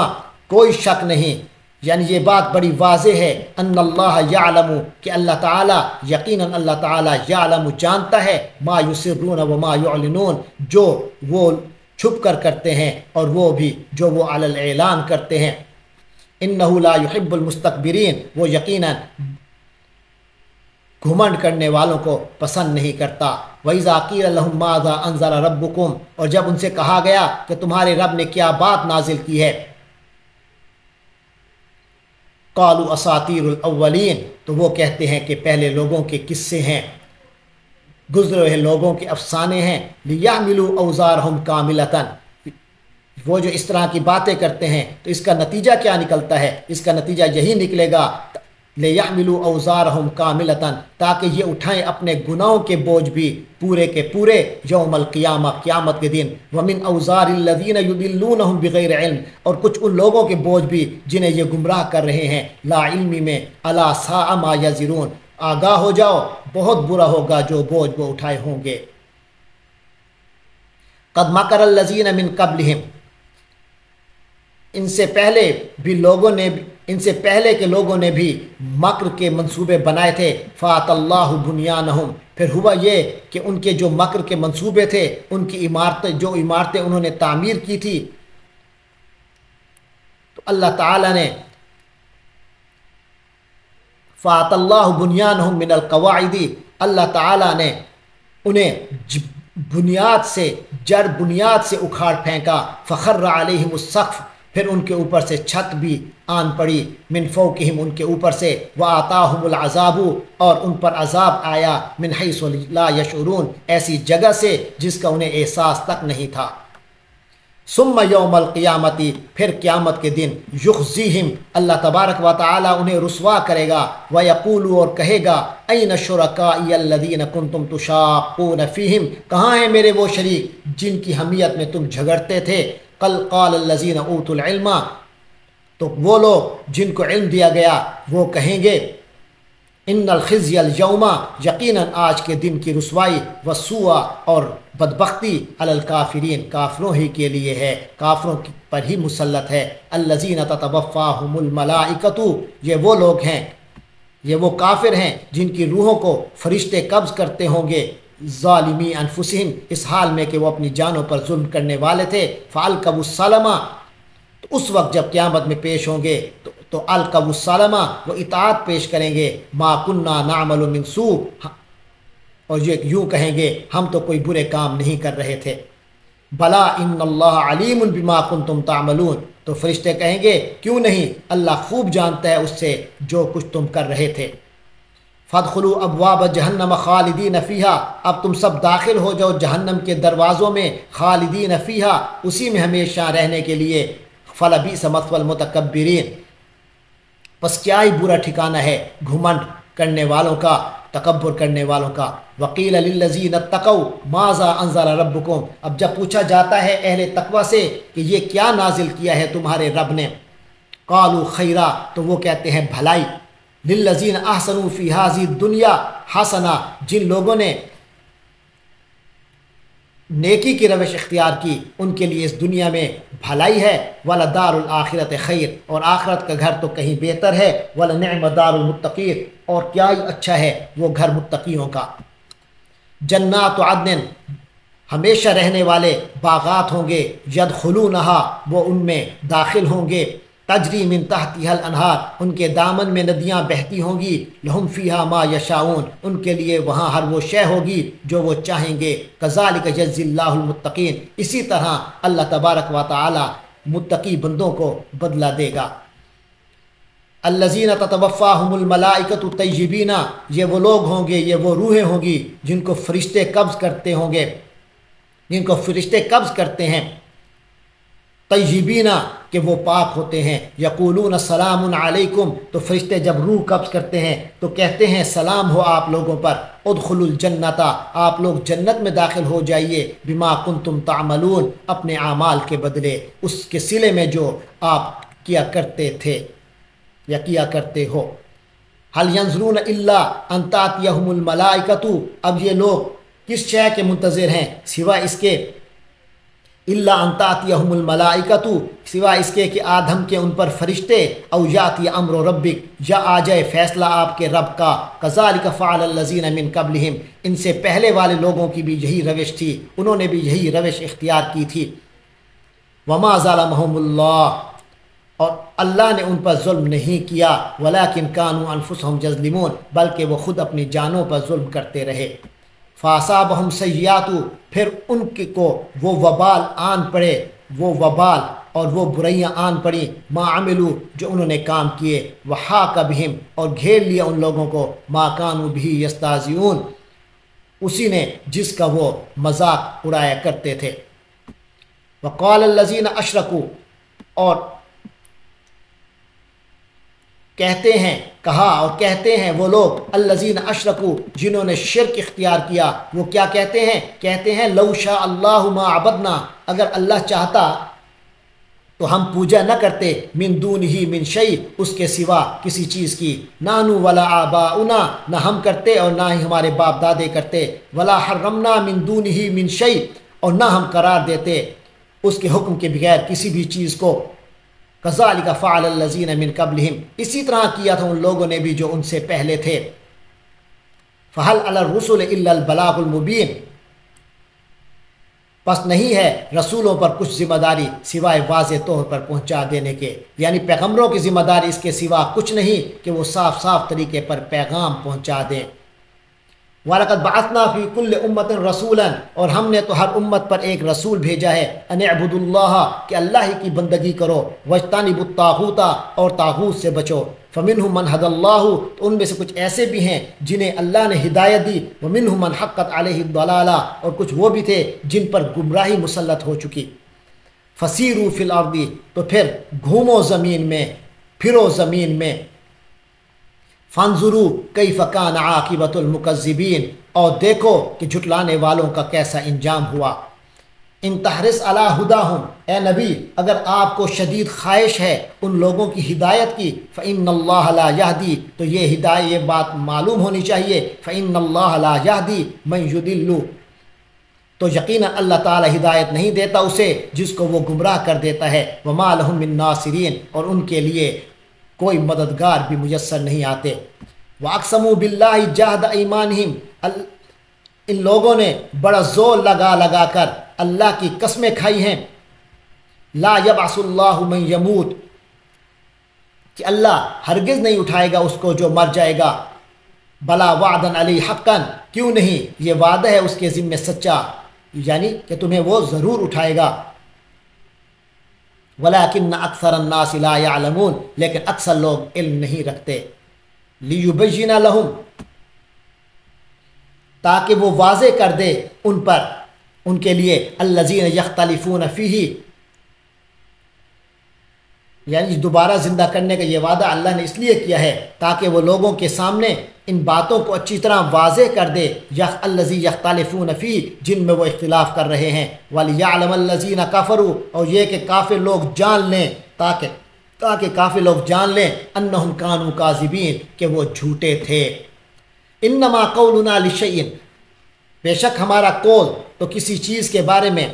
کوئی شک نہیں، یعنی یہ بات بڑی واضح ہے، ان اللہ یعلم، کہ اللہ تعالیٰ، یقیناً اللہ تعالیٰ، یعلم، جانتا ہے، ما یسرون وما یعلنون، جو وہ چھپ کر کرتے ہیں اور وہ بھی جو وہ علی الاعلان کرتے ہیں۔ انہ لا یحب المستکبرین، وہ یقیناً گھمنڈ کرنے والوں کو پسند نہیں کرتا۔ وَإِذَا قِيلَ لَهُم مَاذَا أَنزَلَ رَبُّكُمْ، اور جب ان سے کہا گیا کہ تمہارے رب نے کیا بات نازل کی ہے، قَالُوا أَسَاطِيرُ الْأَوَّلِينَ، تو وہ کہتے ہیں کہ پہلے لوگوں کے قصے ہیں، گزرے ہوئے لوگوں کے افسانے ہیں۔ لِيَحْمِلُوا أَوْزَارَهُمْ كَامِلَةً، وہ جو اس طرح کی باتیں کرتے ہیں تو اس کا نتیجہ کیا نکلتا ہے؟ اس کا نتیجہ یہی نکلے گا، لِيَحْمِلُوا أَوْزَارَهُمْ كَامِلَةً، تاکہ یہ اٹھائیں اپنے گناہوں کے بوجھ بھی پورے کے پورے، یوم القیامہ، قیامت کے دن۔ وَمِنْ أَوْزَارِ الَّذِينَ يُضِلُّونَهُمْ بِغَيْرِ عِلْمٍ، اور کچھ ان لوگوں کے بوجھ بھی جنہیں یہ گمراہ کر رہے ہیں لا علمی میں۔ أَلَا سَاءَ مَا يَزِرُونَ، آگاہ ہو جاؤ، بہت برا ہوگا جو بوجھ وہ اٹھائے ہوں گے۔ قَدْ مَكَرَ الَّذِينَ مِنْ قَبْلِهِمْ، ان سے پہلے کے لوگوں نے بھی مکر کے منصوبے بنائے تھے۔ فَأَتَى اللَّهُ بُنْيَانَهُمْ، پھر ہوا یہ کہ ان کے جو مکر کے منصوبے تھے، ان کی جو عمارتیں انہوں نے تعمیر کی تھی، تو اللہ تعالیٰ نے فَأَتَى اللَّهُ بُنْيَانَهُمْ مِنَ الْقَوَاعِدِ، اللہ تعالیٰ نے انہیں بنیاد سے، جڑ بنیاد سے اکھاڑ پھینکا۔ فَخَرَّ عَلَيْهِمُ السَّقْفُ، پھر ان کے اوپر سے چھت بھی آن پڑی، من فوقہم، ان کے اوپر سے، وَآتَاهُمُ الْعَذَابُ، اور ان پر عذاب آیا، من حیث لا یشعرون، ایسی جگہ سے جس کا انہیں احساس تک نہیں تھا۔ ثم یوم القیامت، پھر قیامت کے دن، یخزیہم، اللہ تبارک و تعالی انہیں رسوا کرے گا، ویقول، اور کہے گا، این شرکائی الذین کنتم تشاقون فیہم، کہاں ہیں میرے وہ شریک جن کی حمیت میں تم جھگڑتے تھے؟ قال الذین اوتوا العلم، تو وہ لوگ جن کو علم دیا گیا وہ کہیں گے، ان الخزي اليوم، یقیناً آج کے دن کی رسوائی، والسوء، اور بدبختی، علی الکافرین، کافروں ہی کے لیے ہے، کافروں پر ہی مسلط ہے۔ الذین تتوفاہم الملائکۃ، یہ وہ لوگ ہیں، یہ وہ کافر ہیں جن کی روحوں کو فرشتے قبض کرتے ہوں گے، ظالمی انفسہم، اس حال میں کہ وہ اپنی جانوں پر ظلم کرنے والے تھے۔ فالقوا السلم، تو اس وقت جب قیامت میں پیش ہوں گے تو القوا السلم، وہ اطاعت پیش کریں گے، ما کننا نعمل من سوء، اور یہ یوں کہیں گے، ہم تو کوئی برے کام نہیں کر رہے تھے۔ بلا ان اللہ علیم بما کنتم تعملون، تو فرشتے کہیں گے، کیوں نہیں، اللہ خوب جانتا ہے اس سے جو کچھ تم کر رہے تھے۔ فادخلوا ابواب جہنم خالدین فیہا، اب تم سب داخل ہو جاؤ جہنم کے دروازوں میں، خالدین فیہا، اسی میں ہمیشہ رہنے کے لیے۔ فلبئس مثوى المتکبرین، پس کیا ہی برا ٹھکانہ ہے گھمنڈ کرنے والوں کا، تکبر کرنے والوں کا۔ وقیل للذین اتقوا ماذا انزل ربکم، اب جب پوچھا جاتا ہے اہل تقوی سے کہ یہ کیا نازل کیا ہے تمہارے رب نے، قالوا خیرا، تو وہ کہتے ہیں بھلائی۔ للذین احسنوا فی ہذہ الدنیا حسنہ، جن لوگوں نے نیکی کی روش اختیار کی ان کے لیے اس دنیا میں بھلائی ہے۔ وَلَدَارُ الْآخِرَةِ خیر، اور آخرت کا گھر تو کہیں بہتر ہے۔ وَلَنِعْمَ دَارُ الْمُتَّقِينَ، اور کیا ہی اچھا ہے وہ گھر متقیوں کا۔ جنات عدن، ہمیشہ رہنے والے باغات ہوں گے، یدخلونہا، وہ ان میں داخل ہوں گے، تجری من تحتہا الانہار، ان کے دامن میں ندیاں بہتی ہوں گی، لہم فیہا ما یشاؤون، ان کے لیے وہاں ہر وہ شے ہوگی جو وہ چاہیں گے۔ کذالک یجزی اللہ المتقین، اسی طرح اللہ تبارک و تعالی متقی بندوں کو بدلہ دے گا۔ الذین تتوفاہم الملائکۃ طیبین، یہ وہ لوگ ہوں گے، یہ وہ روحیں ہوں گی جن کو فرشتے قبض کرتے ہوں گے، جن کو فرشتے قبض کرتے ہیں۔ طیبینا کہ وہ پاک ہوتے ہیں، یقولون سلام علیکم تو فرشتے جب روح قبض کرتے ہیں تو کہتے ہیں سلام ہو آپ لوگوں پر، ادخلوا الجنت آپ لوگ جنت میں داخل ہو جائیے، بما کنتم تعملون اپنے اعمال کے بدلے، اس کے صلے میں جو آپ کیا کرتے تھے یا کیا کرتے ہو۔ هل ينظرون الا ان تأتيهم الملائکۃ، اب یہ لوگ کس شے کے منتظر ہیں سوائے اس کے، الا ان تأتيهم الملائکۃ سوائے اس کے کہ آدم کے ان پر فرشتے، او یاتی امر ربک یا آ جائے فیصلہ آپ کے رب کا، کذالک فعل الذین من قبلہم ان سے پہلے والے لوگوں کی بھی یہی روش تھی، انہوں نے بھی یہی روش اختیار کی تھی۔ وما ظلمهم اللہ، اور اللہ نے ان پر ظلم نہیں کیا، ولیکن کانوا انفسهم یظلمون بلکہ وہ خود اپنی جانوں پر ظلم کرتے رہے۔ فاصابہم سیئات، پھر ان کو وہ وبال آن پڑے، وہ وبال اور وہ برائیاں آن پڑیں، ما عملو جو انہوں نے کام کیے، وحاق بہم اور گھیر لیا ان لوگوں کو، ما کانوا بہ یستہزئون اسی نے جس کا وہ مذاق اڑایا کرتے تھے۔ وقال الذین اشرکوا، اور کہتے ہیں، کہا اور کہتے ہیں وہ لوگ، الذین اشرکوا جنہوں نے شرک اختیار کیا، وہ کیا کہتے ہیں؟ کہتے ہیں لو شاء اللہ ما عبدنا، اگر اللہ چاہتا تو ہم پوجا نہ کرتے، من دونہ من شیء اس کے سوا کسی چیز کی، نانو ولا آباؤنا نہ ہم کرتے اور نہ ہی ہمارے باپ دادے کرتے، ولا حرمنا من دونہ من شیء اور نہ ہم قرار دیتے اس کے حکم کے بغیر کسی بھی چیز کو، کذالک فعل الذین من قبلہم اسی طرح کیا تھا ان لوگوں نے بھی جو ان سے پہلے تھے۔ فہل علی الرسل الا البلاغ المبین، پس نہیں ہے رسولوں پر کچھ ذمہ داری سوائے واضح طور پر پہنچا دینے کے، یعنی پیغمبروں کی ذمہ داری اس کے سوا کچھ نہیں کہ وہ صاف صاف طریقے پر پیغام پہنچا دیں۔ وَلَقَدْ بَعَثْنَا فِي كُلِّ أُمَّةٍ رَسُولًا اور ہم نے تو ہر امت پر ایک رسول بھیجا ہے، أَنِ اعْبُدُوا اللَّهَ کہ اللہ ہی کی بندگی کرو، وَاجْتَنِبُوا الطَّاغُوتَ اور طاغوت سے بچو، فَمِنْهُمْ مَنْ هَدَى اللَّهُ تو ان میں سے کچھ ایسے بھی ہیں جنہیں اللہ نے ہدایت دی، وَمِنْهُمْ مَنْ حَقَّتْ عَلَيْهِ الضَّلَالَةُ اور کچھ وہ بھی تھے جن پر گمراہی مسلط ہو چکی۔ فَسِيرُوا فِي الْأَرْضِ تو پھر گھومو زمین میں، پھرو زمین میں، فانظروا کیف کان عاقبۃ المکذبین اور دیکھو کہ جھٹلانے والوں کا کیسا انجام ہوا۔ ان تحرص علی ہداہم اے نبی اگر آپ کو شدید خواہش ہے ان لوگوں کی ہدایت کی، فإن اللہ لا یہدی تو یہ بات معلوم ہونی چاہیے، فإن اللہ لا یہدی من یضل تو یقینا اللہ تعالی ہدایت نہیں دیتا اسے جس کو وہ گمراہ کر دیتا ہے، وما لہم من ناصرین اور ان کے لیے کوئی مددگار بھی میسر نہیں آتے۔ وَأَقْسَمُوا بِاللَّهِ جَهْدَ أَيْمَانِهِمْ ان لوگوں نے بڑا زور لگا کر اللہ کی قسمیں کھائی ہیں، لا يبعث اللہ من يموت کہ اللہ ہرگز نہیں اٹھائے گا اس کو جو مر جائے گا، بلا وعدا علی حقا کیوں نہیں یہ وعدہ ہے اس کے ذمہ سچا، یعنی کہ تمہیں وہ ضرور اٹھائے گا، ولیکن اکثر الناس لا یعلمون لیکن اکثر لوگ علم نہیں رکھتے، لیبین لہم تاکہ وہ واضح کر دے ان پر ان کے لیے، الذین یختلفون فیہ یعنی دوبارہ زندہ کرنے کا یہ وعدہ اللہ نے اس لیے کیا ہے تاکہ وہ لوگوں کے سامنے ان باتوں کو اچھی طرح واضح کر دے، الذی یختلفون فیہ جن میں وہ اختلاف کر رہے ہیں، ولیعلم الذین کفروا اور یہ کہ کافر لوگ جان لیں تاکہ کافر لوگ جان لیں، انہم کانوا کاذبین کہ وہ جھوٹے تھے۔ انما قولنا لشیء بے شک ہمارا قول تو کسی چیز کے بارے میں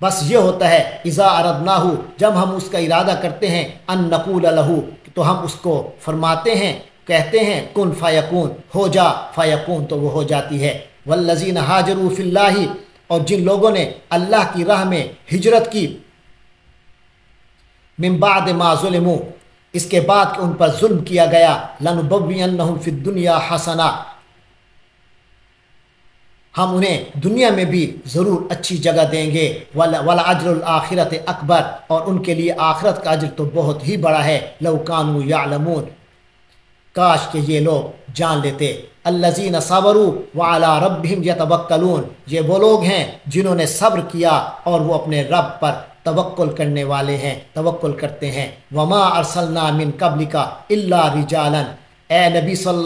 بس یہ ہوتا ہے، اذا اردناہ جب ہم اس کا ارادہ کرتے ہیں، ان نقول لہ تو ہم اس کو فرماتے ہیں کہتے ہیں، کن فیکون ہو جا، فیکون تو وہ ہو جاتی ہے۔ والذین ہاجروا فی اللہ اور جن لوگوں نے اللہ کی راہ میں ہجرت کی، من بعد ما ظلموا اس کے بعد کہ ان پر ظلم کیا گیا، لنبوئنہم فی الدنیا حسنہ ہم انہیں دنیا میں بھی ضرور اچھی جگہ دیں گے، وَلَأَجْرُ الْآخِرَةِ اکبر اور ان کے لیے آخرت کا اجر تو بہت ہی بڑا ہے، لَوْ كَانُوا يَعْلَمُونَ کاش کہ یہ لوگ جان لیتے۔ الَّذِينَ صَبَرُوا وَعَلَىٰ رَبِّهِمْ يَتَوَكَّلُونَ یہ وہ لوگ ہیں جنہوں نے صبر کیا اور وہ اپنے رب پر توکل کرنے والے ہیں، توکل کرتے ہیں۔ وما ارسلنا من قبلک الا رجالا، اے نبی صلی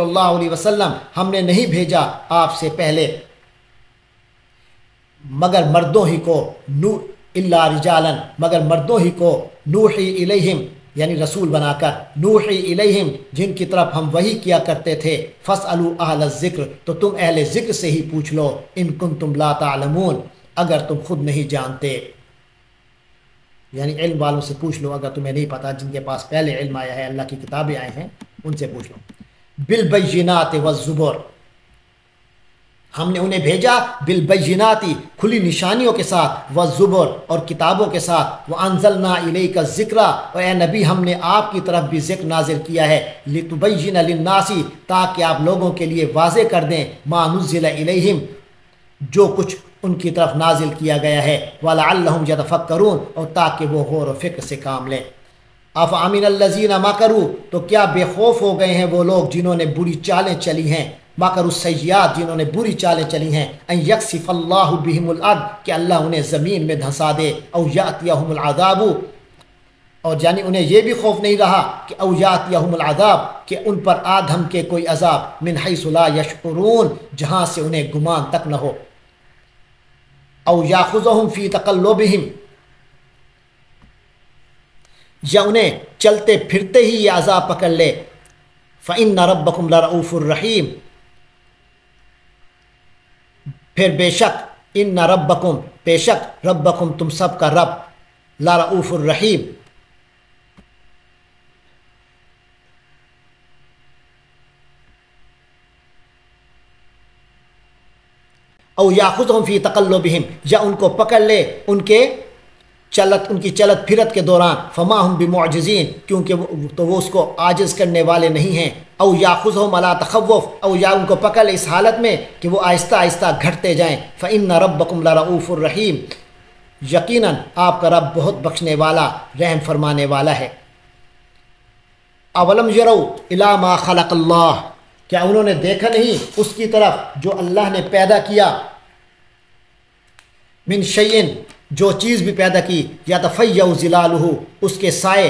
اللہ علیہ وسلم ہم نے نہیں بھیجا آپ سے پہلے مگر مردوں ہی کو، الا رجالا مگر مردوں ہی کو، نوحی الیہم یعنی رسول بنا کر، نوحی الیہم جن کی طرف ہم وحی کیا کرتے تھے، فاسألوا اہل الذکر تو تم اہل ذکر سے ہی پوچھ لو، ان کنتم لا تعلمون اگر تم خود نہیں جانتے، یعنی علم والوں سے پوچھ لو اگر تمہیں نہیں پتا، جن کے پاس پہلے علم آیا ہے، اللہ کی کتابیں آئے ہیں ان سے پوچھ لو۔ بالبینات والزبر، ہم نے انہیں بھیجا بالبیناتی کھلی نشانیوں کے ساتھ، والزبر اور کتابوں کے ساتھ، وانزلنا الیک الذکر اور اے نبی ہم نے آپ کی طرف بھی ذکر نازل کیا ہے، لتبین للناس تاکہ آپ لوگوں کے لیے واضح کر دیں، ما نزل الیہم جو کچھ ان کی طرف نازل کیا گیا ہے، وَلَعَلَّهُمْ يَتَفَكَّرُونَ اور تاکہ وہ غور و فکر سے کام لیں۔ أَفَأَمِنَ الَّذِينَ مَكَرُوا تو کیا بے خوف ہو گئے ہیں وہ لوگ جنہوں نے بری چالیں چلی ہیں، مَكَرُوا السَّيِّئَاتِ جنہوں نے بری چالیں چلی ہیں، أَن يَخْسِفَ اللَّهُ بِهِمُ الْأَرْضَ کہ اللہ انہیں زمین میں دھنسا دے، أَوْ يَأْتِيَهُمُ الْعَذَابُ اور یعنی انہیں یہ بھی خوف نہیں رہا کہ أَوْ يَأْتِيَهُمُ الْعَذَابُ کہ ان پر آ دھم کے کوئی عذاب، مِنْ حَيْثُ لَا يَشْعُرُونَ جہاں سے انہیں گمان تک نہ ہو، او یاخذہم فی تقلبہم یا انہیں چلتے پھرتے ہی یہ عذاب پکڑ لے، فإن ربکم لرؤوف الرحیم پھر بے شک ان ربکم بے شک ربکم تم سب کا رب لرؤوف الرحیم او یاخذہم فی تقلبہم یا ان کو پکڑ لے ان کی چلت پھرت کے دوران، فما ہم بمعجزین کیونکہ وہ اس کو عاجز کرنے والے نہیں ہیں، او یاخذہم علی تخوف او یا ان کو پکڑ لے اس حالت میں کہ وہ آہستہ آہستہ گھٹتے جائیں، فإن ربکم لرؤوف الرحیم یقیناً آپ کا رب بہت بخشنے والا رحم فرمانے والا ہے۔ اولم یروا الی ما خلق اللہ کیا انہوں نے دیکھا نہیں اس کی طرف جو اللہ نے پیدا کیا، من شیئن جو چیز بھی پیدا کی، یتفیع ظلالہ اس کے سائے،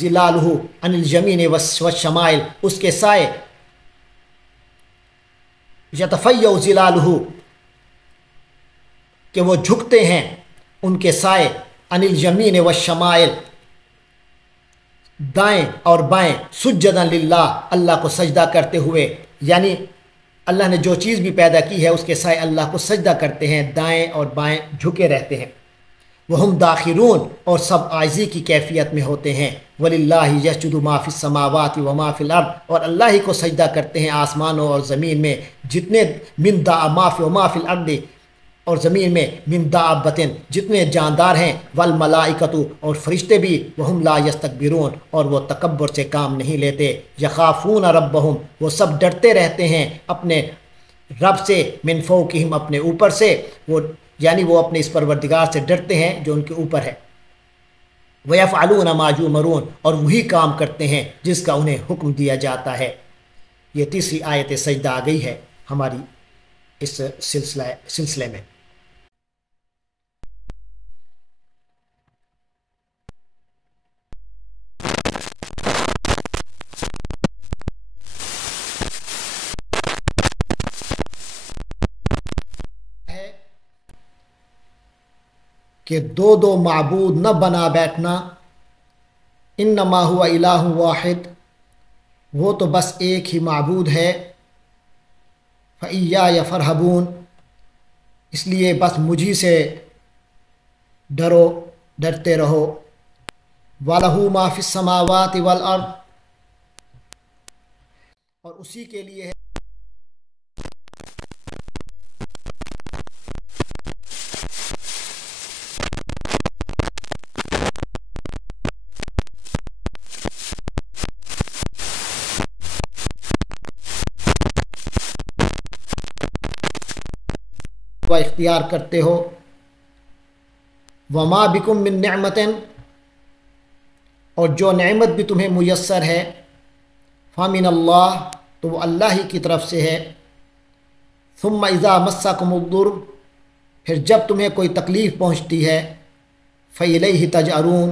ظلالہ عن الیمین والشمائل اس کے سائے، یتفیع ظلالہ کہ وہ جھکتے ہیں ان کے سائے، عن الیمین والشمائل دائیں اور بائیں، سجدا للہ اللہ کو سجدہ کرتے ہوئے، یعنی اللہ نے جو چیز بھی پیدا کی ہے اس کے سائے اللہ کو سجدہ کرتے ہیں، دائیں اور بائیں جھکے رہتے ہیں، وہم داخرون اور سب عاجزی کی کیفیت میں ہوتے ہیں، وللہ یسجد ما فی السماوات وما فی الارض اور اللہ ہی کو سجدہ کرتے ہیں آسمانوں اور زمین میں جتنے، من ما فی وما فی الارض اور زمین میں، من دابتن جتنے جاندار ہیں، والملائکۃ اور فرشتے بھی، وہم لا یستکبرون اور وہ تکبر سے کام نہیں لیتے، یخافون ربہم وہ سب ڈرتے رہتے ہیں اپنے رب سے، من فوقہم اپنے اوپر سے، وہ یعنی وہ اپنے اس پروردگار سے ڈرتے ہیں جو ان کے اوپر ہے، ویفعلون ما یؤمرون اور وہی کام کرتے ہیں جس کا انہیں حکم دیا جاتا ہے۔ یہ تیسری آیت سجدہ آ گئی ہے ہماری اس سلسلے میں۔ کہ دو معبود نہ بنا بیٹھنا، انما ہوا الہ واحد وہ تو بس ایک ہی معبود ہے، فَإِيَّايَ فَارْهَبُونَ اس لیے بس مجھی سے ڈرتے رہو، وَلَهُ مَا فِي السَّمَاوَاتِ وَالْأَرْضِ اور اسی کے لیے ہے وہ اختیار کرتے ہو، وما بکم من نعمت اور جو نعمت بھی تمہیں میسر ہے، فمن اللہ تو وہ اللہ ہی کی طرف سے ہے، ثم اذا مسکم الضر پھر جب تمہیں کوئی تکلیف پہنچتی ہے، فَإِلَيْهِ تَجْأَرُونَ،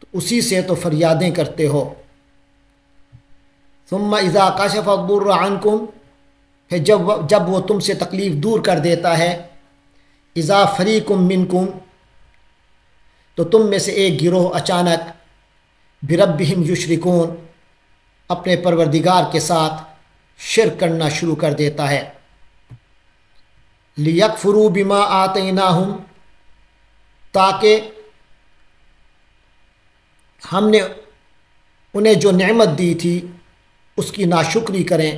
تو اسی سے تو فریادیں کرتے ہو۔ ثُمَّ إِذَا كَشَفَ الضُّرَّ عَنْكُمْ، پھر جب وہ تم سے تکلیف دور کر دیتا ہے، اذا فریقم منکم، تو تم میں سے ایک گروہ اچانک بربہم یشرکون، اپنے پروردگار کے ساتھ شرک کرنا شروع کر دیتا ہے۔ لیکفروا بما آتیناہم، تاکہ ہم نے انہیں جو نعمت دی تھی اس کی ناشکری کریں۔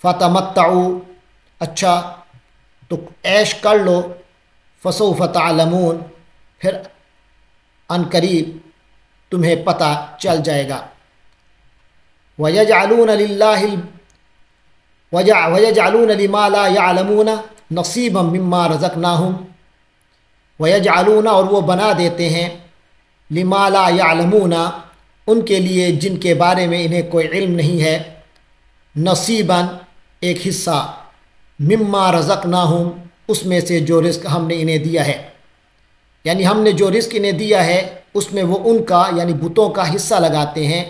فتمتعوا، اچھا تو عیش کر لو، فسوف تعلمون، پھر ان قریب تمہیں پتہ چل جائے گا۔ وَيَجْعَلُونَ لِمَا لَا يَعْلَمُونَ نَصِيبًا مِمَّا رَزَقْنَاهُمْ، وَيَجْعَلُونَ، اور وہ بنا دیتے ہیں، لِمَا لَا يَعْلَمُونَ، ان کے لیے جن کے بارے میں انہیں کوئی علم نہیں ہے، نصیباً، ایک حصہ، مما رزقناہم، اس میں سے جو رزق ہم نے انہیں دیا ہے، یعنی ہم نے جو رزق انہیں دیا ہے اس میں وہ ان کا یعنی بتوں کا حصہ لگاتے ہیں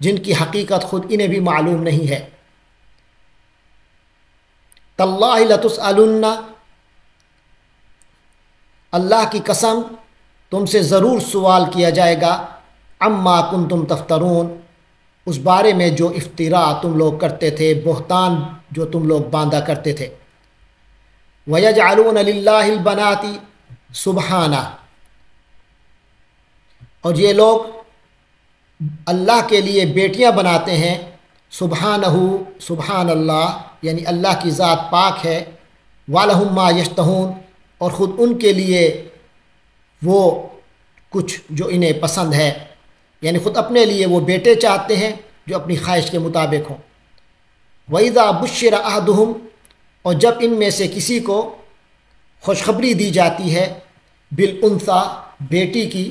جن کی حقیقت خود انہیں بھی معلوم نہیں ہے۔ تاللہ لتسألن، اللہ کی قسم تم سے ضرور سوال کیا جائے گا، عما کنتم تفترون، اس بارے میں جو افتراء تم لوگ کرتے تھے، بہتان جو تم لوگ باندھا کرتے تھے۔ وَيَجْعَلُونَ لِلَّهِ الْبَنَاتِ سُبْحَانَهُ، اور یہ لوگ اللہ کے لیے بیٹیاں بناتے ہیں، سبحانہ، سبحان اللہ، یعنی اللہ کی ذات پاک ہے، وَلَهُم مَّا يَشْتَهُونَ، اور خود ان کے لیے وہ کچھ جو انہیں پسند ہے، یعنی خود اپنے لیے وہ بیٹے چاہتے ہیں جو اپنی خواہش کے مطابق ہوں۔ وَإِذَا بُشِّرَ أَحَدُهُمْ، اور جب ان میں سے کسی کو خوشخبری دی جاتی ہے، بالانثیٰ، بیٹی کی،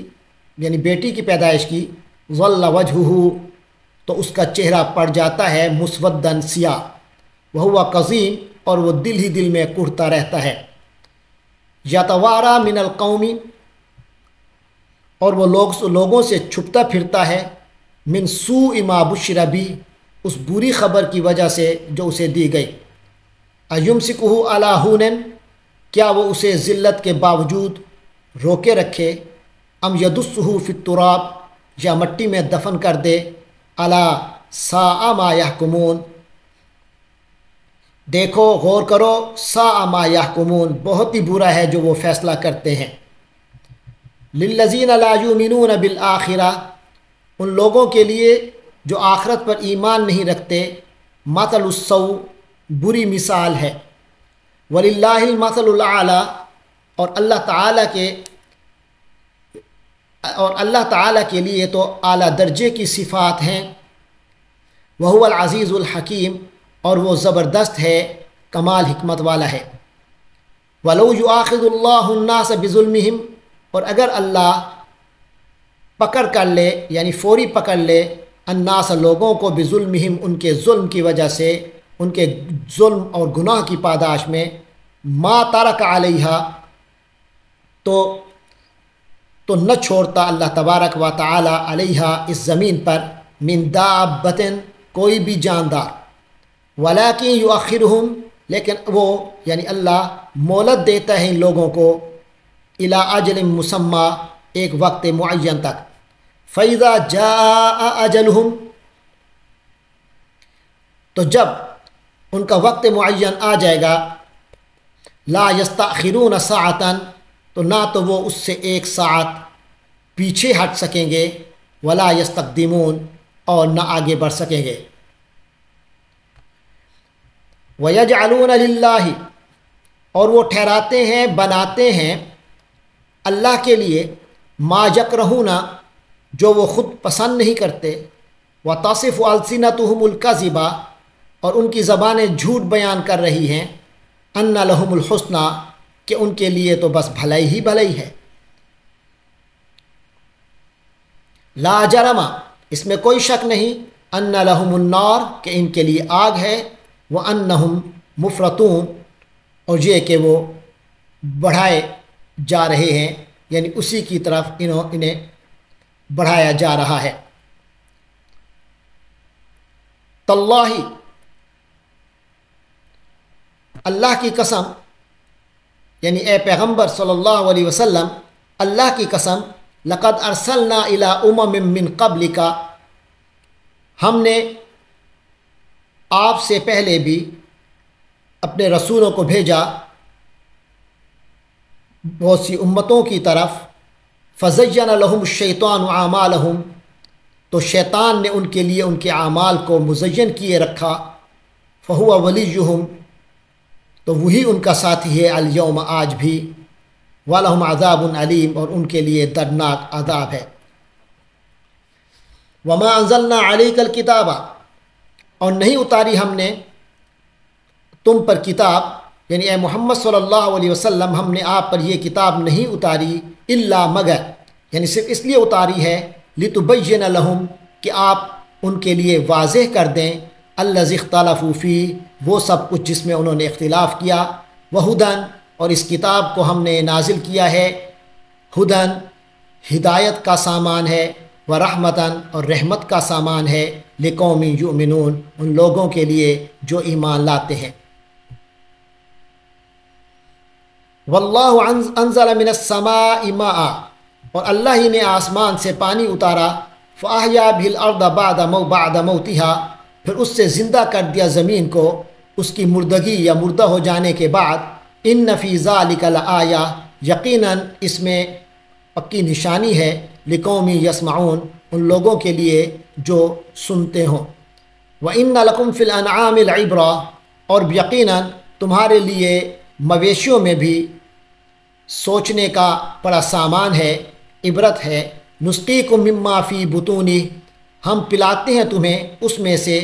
یعنی بیٹی کی پیدائش کی، ظل وجهه، تو اس کا چہرہ پڑ جاتا ہے مسوداً، سیاہ، وہو قزیم، اور وہ دل ہی دل میں کڑتا رہتا ہے، یتوارا من القوم، اور وہ لوگوں سے چھپتا پھرتا ہے، من سوء ما بشر بہ، اس بری خبر کی وجہ سے جو اسے دی گئی، ایمسکہ علی ہون، کیا وہ اسے ذلت کے باوجود روکے رکھے، ام یدسہ فی التراب، یا مٹی میں دفن کر دے، الا ساء ما یحکمون، دیکھو غور کرو، ساء ما یحکمون، بہت ہی برا ہے جو وہ فیصلہ کرتے ہیں۔ للذین لا یؤمنون بالآخرہ، ان لوگوں کے لیے جو آخرت پر ایمان نہیں رکھتے، مثل السوء، بری مثال ہے، وللہ المثل الاعلی، اور اللہ تعالیٰ کے لیے تو اعلیٰ درجے کی صفات ہیں، وہو العزیز الحکیم، اور وہ زبردست ہے، کمال حکمت والا ہے۔ وَلَوْ يُؤَاخِذُ اللَّهُ النَّاسَ بِظُلْمِهِمْ، اور اگر اللہ پکڑ کر لے، یعنی فوری پکڑ لے، الناس، لوگوں کو، بظلمہم، ان کے ظلم کی وجہ سے، ان کے ظلم اور گناہ کی پاداش میں، ما ترک علیہا، تو نہ چھوڑتا اللہ تبارک و تعالی علیہا، اس زمین پر، من دابۃ، کوئی بھی جاندار، ولیکن یؤخرہم، لیکن وہ یعنی اللہ مہلت دیتا ہے ان لوگوں کو، الی اجل مسمی، ایک وقت معین تک، فاذا جاء اجلہم، تو جب ان کا وقت معین آ جائے گا، لا یستأخرون ساعۃ، تو نہ تو وہ اس سے ایک ساعت پیچھے ہٹ سکیں گے، ولا یستقدمون، اور نہ آگے بڑھ سکیں گے۔ وَيَجْعَلُونَ لِلَّهِ، اور وہ ٹھہراتے ہیں، بناتے ہیں اللہ کے لیے، ما یکرہون، جو وہ خود پسند نہیں کرتے، وَتَصِفُ أَلْسِنَتُهُمُ الْكَذِبَ، اور ان کی زبانیں جھوٹ بیان کر رہی ہیں، أَنَّ لَهُمُ الْحُسْنَى، کہ ان کے لیے تو بس بھلائی ہی بھلائی ہے۔ لا جرم، اس میں کوئی شک نہیں، أَنَّ لَهُمُ النَّارَ، کہ ان کے لیے آگ ہے، وَأَنَّهُمْ مُفْرَطُونَ، اور یہ کہ وہ بڑھائے جا رہے ہیں، یعنی اسی کی طرف انہیں بڑھایا جا رہا ہے۔ تاللہ، اللہ کی قسم، یعنی اے پیغمبر صلی اللہ علیہ وسلم، اللہ کی قسم، لقد ارسلنا الی امم من قبلک، ہم نے آپ سے پہلے بھی اپنے رسولوں کو بھیجا بہت سی امتوں کی طرف، فزین لہم الشیطان اعمالہم، تو شیطان نے ان کے لیے ان کے اعمال کو مزین کیے رکھا، فہو ولیہم، تو وہی ان کا ساتھی ہے، الیوم، آج بھی، وَلَهُمْ عَذَابٌ علیم، اور ان کے لیے دردناک عذاب ہے۔ وَمَا أَنزَلْنَا عَلَيْكَ الْكِتَابَ، اور نہیں اتاری ہم نے تم پر کتاب، یعنی اے محمد صلی اللہ علیہ وسلم، ہم نے آپ پر یہ کتاب نہیں اتاری، الا مگر، یعنی صرف اس لیے اتاری ہے، لِتُبَيِّنَ لَهُمْ، کہ آپ ان کے لیے واضح کر دیں، الَّذِي اخْتَلَفُوا فِيهِ، وہ سب کچھ جس میں انہوں نے اختلاف کیا، وَهُدًى، اور اس کتاب کو ہم نے نازل کیا ہے، ہدن، ہدایت کا سامان ہے، ورحمتاً، اور رحمت کا سامان ہے، لقوم یؤمنون، ان لوگوں کے لیے جو ایمان لاتے ہیں۔ واللہ انزل من السماء ماء، اور اللہ ہی نے آسمان سے پانی اتارا، فاحیا به الارض بعد موتها، پھر اس سے زندہ کر دیا زمین کو اس کی مردگی یا مردہ ہو جانے کے بعد، ان فی ذلک لآیہ، یقیناً اس میں پکی نشانی ہے، لقوم یسمعون، ان لوگوں کے لیے جو سنتے ہوں۔ وَإِنَّ لَكُمْ فِي الْأَنْعَامِ الْعِبْرَةَ، اور یقیناً تمہارے لیے مویشیوں میں بھی سوچنے کا بڑا سامان ہے، عبرت ہے۔ نُسْقِيكُم مِّمَّا فِي بُطُونِهِ، ہم پلاتے ہیں تمہیں اس میں سے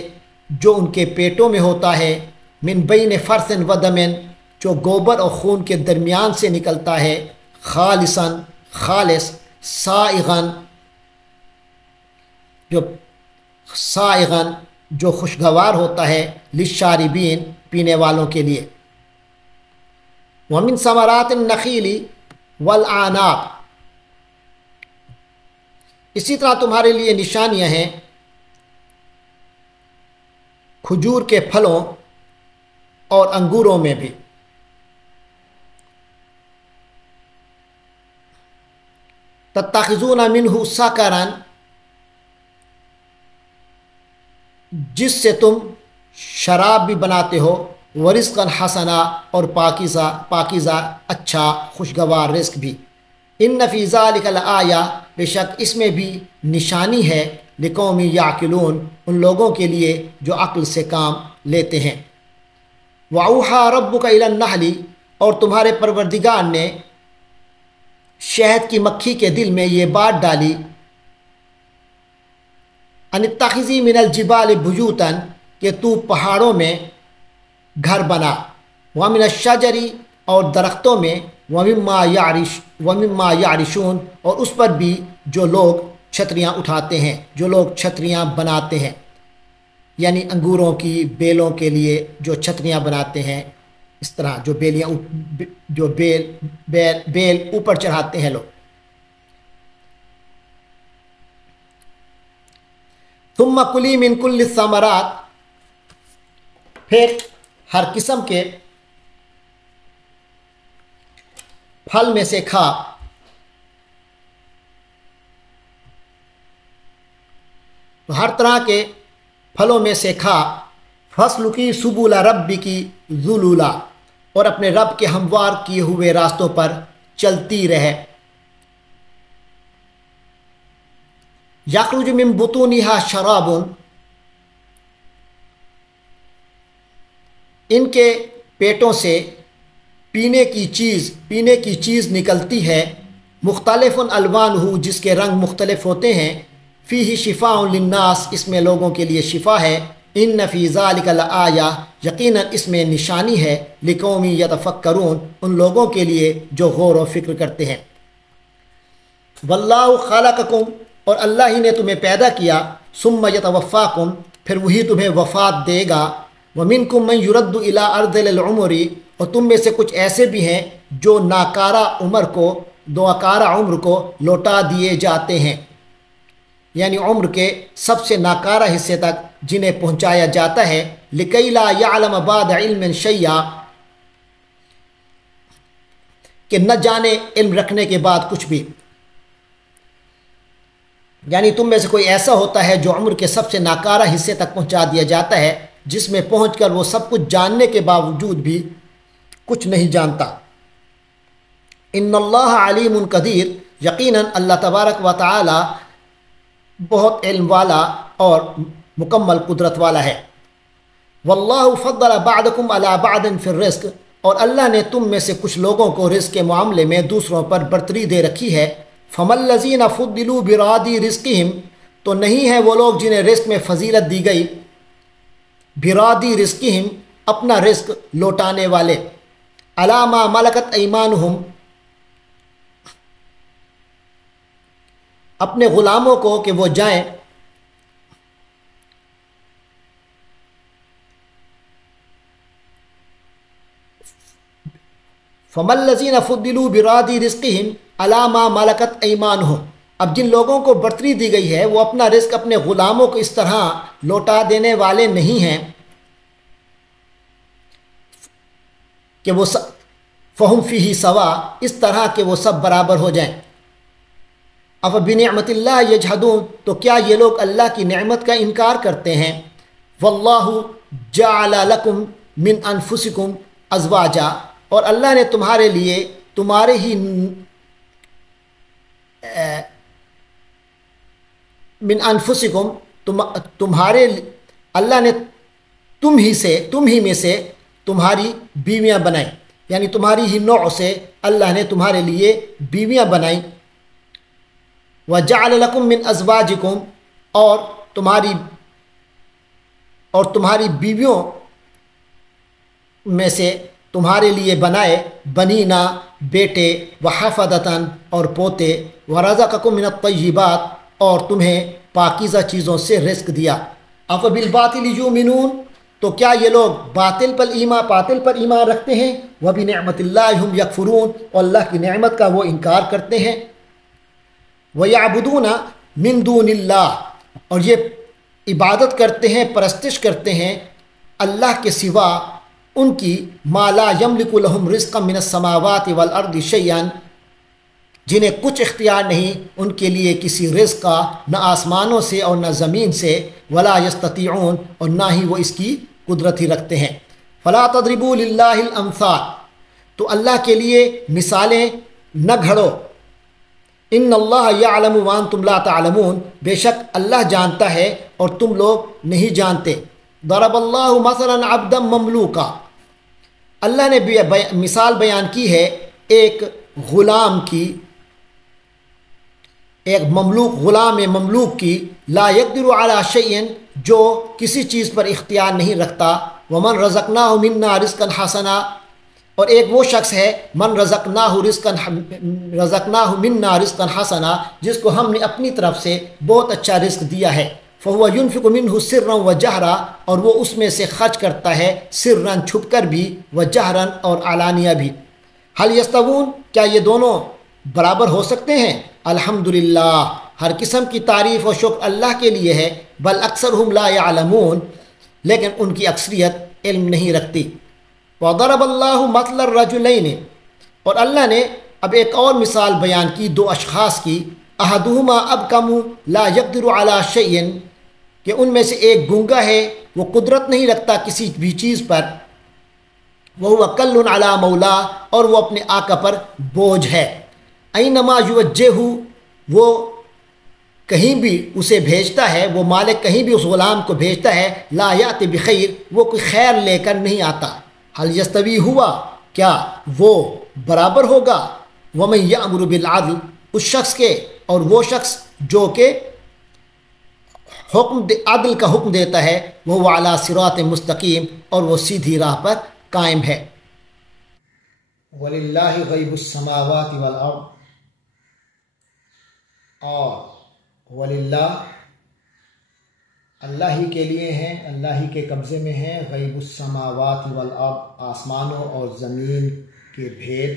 جو ان کے پیٹوں میں ہوتا ہے، من بین فرث و دم، جو گوبر اور خون کے درمیان سے نکلتا ہے، خالصاً، خالص، سائغاً، جو خوشگوار ہوتا ہے، للشاربین، پینے والوں کے لیے۔ ومن ثمرات النخیل والعناب، اسی طرح تمہارے لیے نشانیاں ہیں کھجور کے پھلوں اور انگوروں میں بھی۔ تتخذون منہ سکرا، جس سے تم شراب بھی بناتے ہو، ورزقا حسنا، اور پاکیزہ اچھا خوشگوار رزق بھی۔ ان فی ذلک لآیہ، بے شک اس میں بھی نشانی ہے، لقوم یعقلون، ان لوگوں کے لیے جو عقل سے کام لیتے ہیں۔ وَأَوْحَىٰ رَبُّكَ إِلَى النَّحْلِ، اور تمہارے پروردگار نے شہد کی مکھی کے دل میں یہ بات ڈالی، ان اتخذی من الجبال بیوتا، کہ تو پہاڑوں میں گھر بنا، ومن الشجر، اور درختوں میں، ومما یعرشون، اور اس پر بھی جو لوگ چھتریاں اٹھاتے ہیں، جو لوگ چھتریاں بناتے ہیں، یعنی انگوروں کی بیلوں کے لیے جو چھتریاں بناتے ہیں، اس طرح جو بیل اوپر چڑھاتے ہیں لوگ۔ ثم کلی من کل الثمرات، پھر ہر قسم کے پھل میں سے کھا، تو ہر طرح کے پھلوں میں سے کھا، فَاسْلُكِي سُبُلَ رَبِّكِ ذُلُولًا، اور اپنے رب کے ہموار کیے ہوئے راستوں پر چلتی رہے۔ یخرج من بطونها شراب، ان کے پیٹوں سے پینے کی چیز نکلتی ہے، مختلف الوانہ، جس کے رنگ مختلف ہوتے ہیں، فیہ شفاء للناس، اس میں لوگوں کے لیے شفا ہے، ان فی ذلک لآیہ، یقیناً اس میں نشانی ہے، لقوم یتفکرون، ان لوگوں کے لیے جو غور و فکر کرتے ہیں۔ واللہ خلقکم، اور اللہ ہی نے تمہیں پیدا کیا، ثم یتوفاکم، پھر وہی تمہیں وفات دے گا، ومنکم من یرد الی ارذل العمر، اور تم میں سے کچھ ایسے بھی ہیں جو ناکارہ عمر کو دعاکارہ عمر کو لوٹا دیے جاتے ہیں، یعنی عمر کے سب سے ناکارہ حصے تک جنہیں پہنچایا جاتا ہے، لِكَيْ لَا يَعْلَمَ بَعْدَ عِلْمٍ شَيْئًا، کہ نہ جانے علم رکھنے کے بعد کچھ بھی۔ یعنی تم میں سے کوئی ایسا ہوتا ہے جو عمر کے سب سے ناکارہ حصے تک پہنچا دیا جاتا ہے، جس میں پہنچ کر وہ سب کچھ جاننے کے باوجود بھی کچھ نہیں جانتا۔ ان اللہ علیم قدیر، یقیناً اللہ تبارک و تعالی بہت علم والا اور مکمل قدرت والا ہے۔ واللہ فضل بعضکم علی بعض فی الرزق، اور اللہ نے تم میں سے کچھ لوگوں کو رزق کے معاملے میں دوسروں پر برتری دے رکھی ہے۔ فَمَا الَّذِينَ فُضِّلُوا بِرَادِي رِزْقِهِمْ، تو نہیں ہے وہ لوگ جنہیں رزق میں فضیلت دی گئی، برادی رزقہم، اپنا رزق لوٹانے والے، علی ما ملکت ایمانہم، اپنے غلاموں کو کہ وہ جائیں فَمَا الَّذِينَ فُضِّلُوا بِرَادِي رِزْقِهِمْ عَلَى مَا مَلَكَتْ أَيْمَانُهُمْ، اب جن لوگوں کو برتری دی گئی ہے وہ اپنا رزق اپنے غلاموں کو اس طرح لوٹا دینے والے نہیں ہیں کہ وہ فَهُمْ فِيهِ سَوَاءٌ، اس طرح کہ وہ سب برابر ہو جائیں۔ أَفَبِنِعْمَةِ اللَّهِ يَجْحَدُونَ، تو کیا یہ لوگ اللہ کی نعمت کا انکار کرتے ہیں۔ وَاللَّهُ جَعَلَ لَكُم مِّنْ أَنفُسِكُمْ أَزْوَاجًا، اور اللہ نے تمہارے لیے تمہارے ہی من انفسکم، اللہ نے تم ہی میں سے تمہاری بیویاں بنائیں، یعنی تمہاری ہی نوع سے اللہ نے تمہارے لیے بیویاں بنائیں۔ وَجَعَلَ لَكُم مِّنْ أَزْوَاجِكُمْ، اور تمہاری بیویوں میں سے تمہارے لیے بنائے بنینا، بیٹے، وحفدتاً، اور پوتے، ورزقکم من الطیبات، اور تمہیں پاکیزہ چیزوں سے رزق دیا۔ افبالباطل یؤمنون، تو کیا یہ لوگ باطل پر ایمان رکھتے ہیں، وبنعمت اللہ ہم یکفرون، اور اللہ کی نعمت کا وہ انکار کرتے ہیں۔ وَيَعْبُدُونَ مِن دُونِ اللَّهِ، اور یہ عبادت کرتے ہیں، پرستش کرتے ہیں اللہ کے سوا ان کی، ما لا یملک لہم رزقا من السماوات والارض شیئا، جنہیں کچھ اختیار نہیں ان کے لیے کسی رزق کا، نہ آسمانوں سے اور نہ زمین سے، ولا یستطیعون، اور نہ ہی وہ اس کی قدرت ہی رکھتے ہیں۔ فلا تضربوا للہ الامثال، تو اللہ کے لیے مثالیں نہ گھڑو۔ ان اللہ یعلم وانتم لا تعلمون، بے شک اللہ جانتا ہے اور تم لوگ نہیں جانتے۔ ضرب اللہ مثلا عبدا مملوکا، اللہ نے مثال بیان کی ہے ایک غلام کی، ایک غلام مملوک کی، لا یقدر علی شیء، جو کسی چیز پر اختیار نہیں رکھتا، ومن رزقناہ منا رزقا حسنا، اور ایک وہ شخص ہے من رزقناہ منا رزقا حسنا، جس کو ہم نے اپنی طرف سے بہت اچھا رزق دیا ہے، فہو ینفق منہ سرا وجہرا، اور وہ اس میں سے خرچ کرتا ہے سرا چھپ کر بھی، وجہرا اور علانیہ بھی۔ حل یستوون، کیا یہ دونوں برابر ہو سکتے ہیں؟ الحمدللہ، ہر قسم کی تعریف و شکر اللہ کے لیے ہے، بل اکثرہم لا یعلمون، لیکن ان کی اکثریت علم نہیں رکھتی۔ وضرب اللہ مثل الرجلین، اور اللہ نے اب ایک اور مثال بیان کی دو اشخاص کی، احدہما ابکم لا یقدر علی شیء، کہ ان میں سے ایک گونگا ہے، وہ قدرت نہیں رکھتا کسی بھی چیز پر، وہو کل علی مولا، اور وہ اپنے آقا پر بوجھ ہے، اینما یوجہہ، وہ کہیں بھی اسے بھیجتا ہے، وہ مالک کہیں بھی اس غلام کو بھیجتا ہے، لا یأتی بخیر، وہ کوئی خیر لے کر نہیں آتا۔ حل یستوی ہوا، کیا وہ برابر ہوگا، ومن یأمر بالعدل، اس شخص کے اور وہ شخص جو کہ عدل کا حکم دیتا ہے، وہ علی صراط مستقیم، اور وہ سیدھی راہ پر قائم ہے۔ وَلِلَّهِ غَيْبُ السَّمَاوَاتِ وَالْأَرْضِ، اور وللہ، اللہ ہی کے لیے ہیں، اللہ ہی کے قبضے میں ہیں، غیب السماوات والارض، آسمانوں اور زمین کے بھید،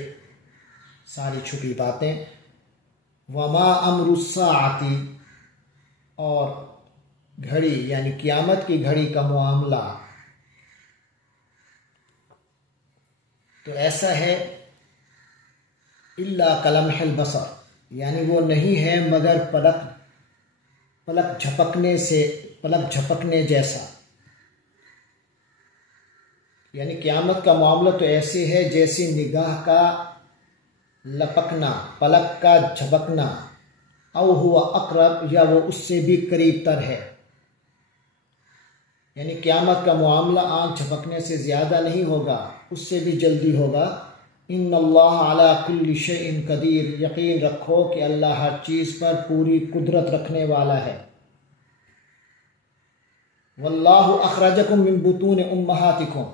ساری چھپی باتیں. وما امر الساعتی، اور گھڑی یعنی قیامت کی گھڑی کا معاملہ تو ایسا ہے الا کلمح البصر، یعنی وہ نہیں ہے مگر پلک جھپکنے جیسا. یعنی قیامت کا معاملہ تو ایسے ہے جیسے نگاہ کا لپکنا، پلک کا جھپکنا، او ہوا اقرب، یا وہ اس سے بھی قریب تر ہے. یعنی قیامت کا معاملہ آنکھ جھپکنے سے زیادہ نہیں ہوگا، اس سے بھی جلدی ہوگا. ان اللہ علی کل شیء قدیر، یقین رکھو کہ اللہ ہر چیز پر پوری قدرت رکھنے والا ہے. واللہ اخرجکم من بطون امہاتکم،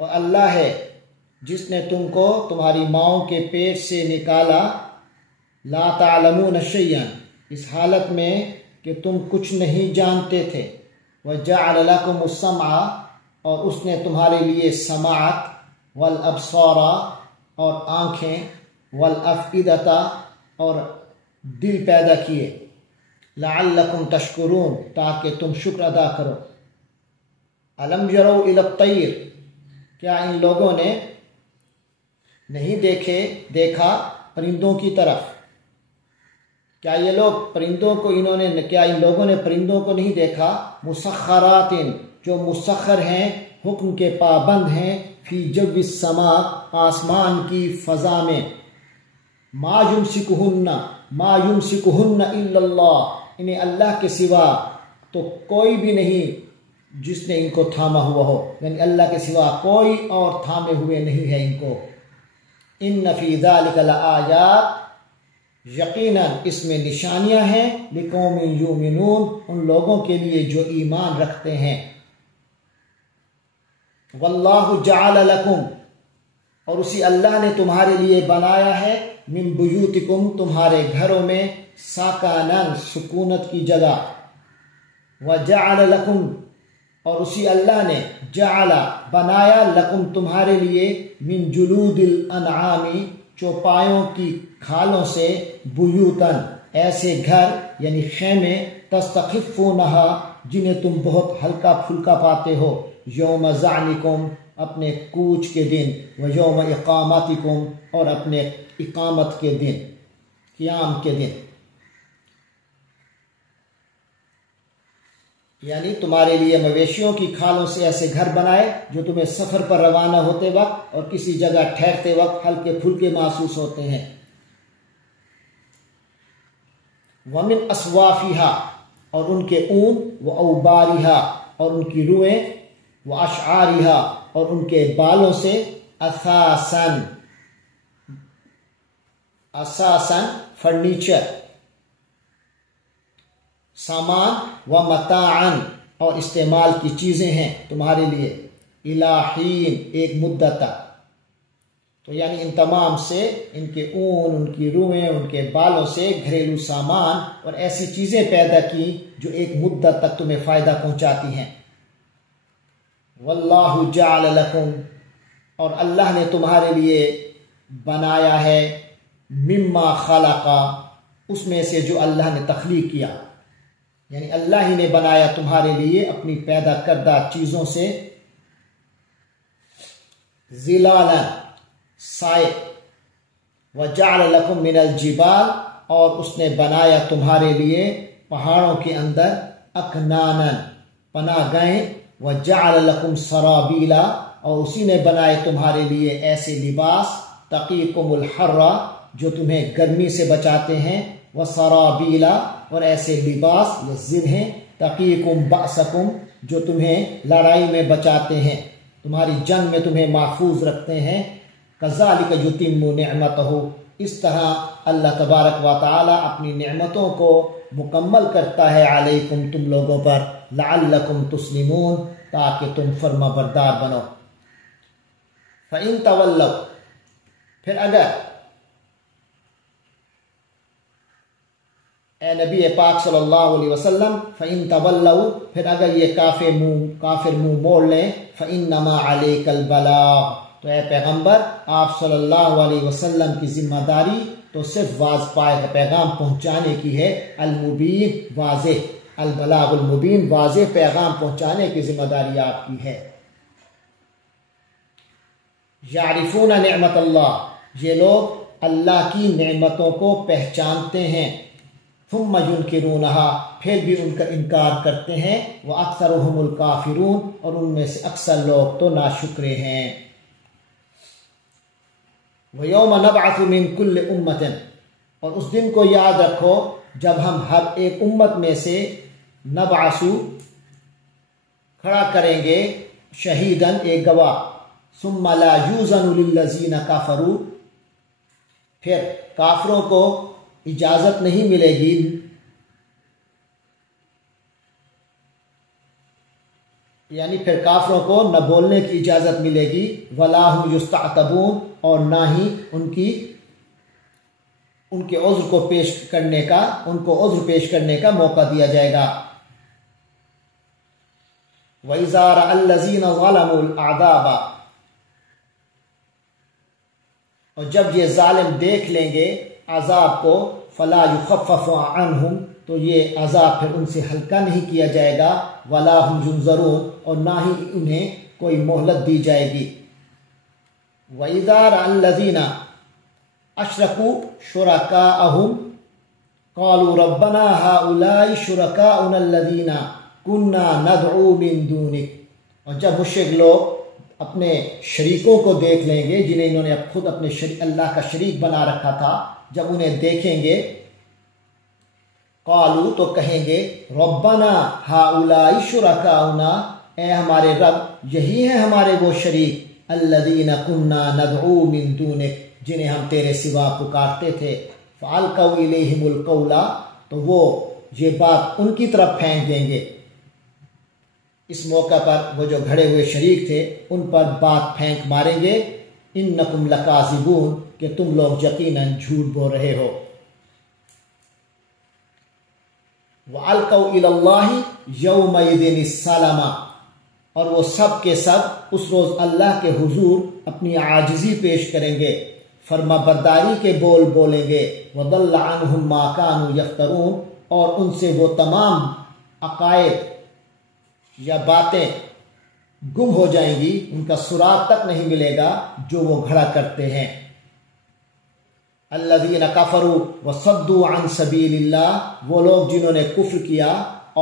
اور اللہ ہے جس نے تم کو تمہاری ماؤں کے پیٹ سے نکالا. لا تعلمون شیئا، اس حالت میں کہ تم کچھ نہیں جانتے تھے. وجعل لکم السمع، اور اس نے تمہارے لیے سماعت، والابصار، اور آنکھیں، والافئدۃ، اور دل پیدا کیے. لعلکم تشکرون، تاکہ تم شکر ادا کرو. الم یروا الی الطیر، کیا ان لوگوں نے نہیں دیکھا پرندوں کی طرف؟ کیا یہ لوگ پرندوں کو کیا ان لوگوں نے پرندوں کو نہیں دیکھا؟ مسخرات، جو مسخر ہیں، حکم کے پابند ہیں، فی جو السماء، آسمان کی فضا میں. ما یمسکہن الا اللہ، انہیں اللہ کے سوا تو کوئی بھی نہیں جس نے ان کو تھاما ہوا ہو، یعنی اللہ کے سوا کوئی اور تھامے ہوئے نہیں ہے ان کو. ان فی ذلک لآیات، یقیناً اس میں نشانیاں ہیں، لقوم یؤمنون، ان لوگوں کے لیے جو ایمان رکھتے ہیں. واللہ جعل لکم، اور اسی اللہ نے تمہارے لیے بنایا ہے، من بیوتکم، تمہارے گھروں میں، ساکنن، سکونت کی جگہ. وجعل لکم، اور اسی اللہ نے جعل، بنایا، لکم، تمہارے لیے، من جلود الانعام، چوپایوں کی کھالوں سے، بیوتن، ایسے گھر یعنی خیمے، تستخفونہا، جنہیں تم بہت ہلکا پھلکا پاتے ہو، یوم ظعنکم، اپنے کوچ کے دن، و یوم اقامتکم، اور اپنے اقامت کے دن، قیام کے دن. یعنی تمہارے لیے مویشیوں کی کھالوں سے ایسے گھر بنائے جو تمہیں سفر پر روانہ ہوتے وقت اور کسی جگہ ٹھہرتے وقت ہلکے پھلکے محسوس ہوتے ہیں. ومن اصوافہا، اور ان کے اون، واوبارہا، اور ان کی روئیں، واشعارہا، اور ان کے بالوں سے، اساساً فرنیچر، سامان، ومتاعاً، اور استعمال کی چیزیں ہیں تمہارے لیے، الی حین، ایک مدت تک. تو یعنی ان تمام سے، ان کے اون، ان کی روئیں، ان کے بالوں سے گھریلو سامان اور ایسی چیزیں پیدا کی جو ایک مدت تک تمہیں فائدہ پہنچاتی ہیں. واللہ جعل لکم، اور اللہ نے تمہارے لیے بنایا ہے، مما خلقا، اس میں سے جو اللہ نے تخلیق کیا، یعنی اللہ ہی نے بنایا تمہارے لیے اپنی پیدا کردہ چیزوں سے، ظلالا، سائے، وجعل لکم من الجبال، اور اس نے بنایا تمہارے لیے پہاڑوں کے اندر، اکنانا، پناہ گاہیں، وجعل لکم سرابیلا، اور اسی نے بنائے تمہارے لیے ایسے لباس، تقیکم الحر، جو تمہیں گرمی سے بچاتے ہیں، وسرابیلا، اور ایسے لباس یا زرہیں، تقیکم بأسکم، جو تمہیں لڑائی میں بچاتے ہیں، تمہاری جنگ میں تمہیں محفوظ رکھتے ہیں. کذالک یتم نعمتہ، اس طرح اللہ تبارک و تعالی اپنی نعمتوں کو مکمل کرتا ہے، علیکم، تم لوگوں پر، لعلکم تسلمون، تاکہ تم فرما بردار بنو. فَإِن تَوَلَّوْا، پھر اگر اے نبی پاک صلی اللہ علیہ وسلم، فَإِن تَوَلَّوْا، پھر اگر یہ کافر منہ موڑ لیں، فَإِنَّمَا عَلَيْكَ الْبَلَاغُ، تو اے پیغمبر آپ صلی اللہ علیہ وسلم کی ذمہ داری تو صرف واضح پائے پیغام پہنچانے کی ہے، المبین واضح، البلاغ المبین واضح پیغام پہنچانے کی ذمہ داری آپ کی ہے۔ یعرفون نعمت اللہ، یہ لوگ اللہ کی نعمتوں کو پہچانتے ہیں، ثم ینکرونہا، پھر بھی ان کا انکار کرتے ہیں، واکثرهم الکافرون، اور ان میں سے اکثر لوگ تو ناشکرے ہیں۔ وَيَوْمَ نَبْعَثُ مِنْ كُلِّ أُمَّةٍ، اور اس دن کو یاد رکھو جب ہم ہر ایک امت میں سے نبعث کھڑا کریں گے، شہیداً ایک گواہ، ثم لا یوزن للذین کفروا، پھر کافروں کو اجازت نہیں ملے گی، یعنی پھر کافروں کو نہ بولنے کی اجازت ملے گی، ولا هم یستعتبون، اور نہ ہی ان کے عذر کو پیش کرنے کا، ان کو عذر پیش کرنے کا موقع دیا جائے گا۔ وَإِذَا رَأَى الَّذِينَ ظَلَمُوا الْعَذَابَ، اور جب یہ ظالم دیکھ لیں گے عذاب کو، فلا یخفف عنہم، تو یہ عذاب پھر ان سے ہلکا نہیں کیا جائے گا، ولا هم ينظرون، اور نہ ہی انہیں کوئی مہلت دی جائے گی۔ وَإِذَا رَأَى الَّذِينَ أَشْرَكُوا شُرَكَاءَهُمْ قَالُوا رَبَّنَا هَؤُلَاءِ شُرَكَاؤُنَا الَّذِينَ كُنَّا نَدْعُو مِن دُونِكَ، اور جب مشرک لوگ اپنے شریکوں کو دیکھ لیں گے جنہیں انہوں نے خود اپنے اللہ کا شریک بنا رکھا تھا، جب انہیں دیکھیں گے، قالو، تو کہیں گے، ربنا ہؤلاء شرکاؤنا، اے ہمارے رب یہی ہیں ہمارے وہ شریک، الذین کنا ندعو من دونک، جنہیں ہم تیرے سوا پکارتے تھے، فالقوا الیہم القول، تو وہ یہ بات ان کی طرف پھینک دیں گے۔ اس موقع پر وہ جو گھڑے ہوئے شریک تھے ان پر بات پھینک ماریں گے، انکم لکاذبون، کہ تم لوگ یقیناً جھوٹ بول رہے ہو۔ وَأَلْقَوْا إِلَى اللَّهِ يَوْمَئِذٍ السَّلَامَ، اور وہ سب کے سب اس روز اللہ کے حضور اپنی عاجزی پیش کریں گے، فرما برداری کے بول بولیں گے، وَضَلَّ عَنْهُمْ مَا كَانُوا يَفْتَرُونَ، اور ان سے وہ تمام عقائد یا باتیں گم ہو جائیں گی، ان کا سراغ تک نہیں ملے گا جو وہ گھڑا کرتے ہیں۔ الذین کفروا وصدوا عن سبیل اللہ، وہ لوگ جنہوں نے کفر کیا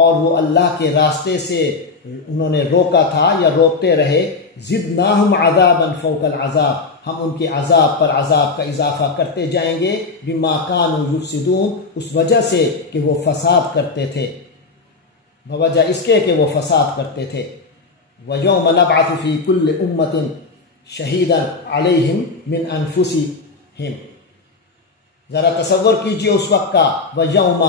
اور وہ اللہ کے راستے سے انہوں نے روکا تھا یا روکتے رہے، زدناہم عذابا فوق العذاب، ہم ان کے عذاب پر عذاب کا اضافہ کرتے جائیں گے، بما کانوا یفسدون، اس وجہ سے کہ وہ فساد کرتے تھے، بوجہ اس کے کہ وہ فساد کرتے تھے۔ وَيَوْمَ نَبْعَثُ فِي كُلِّ أُمَّةٍ شَهِيدًا عَلَيْهِمْ مِنْ أَنفُسِهِمْ، ذرا تصور کیجئے اس وقت کا، وَيَوْمَ،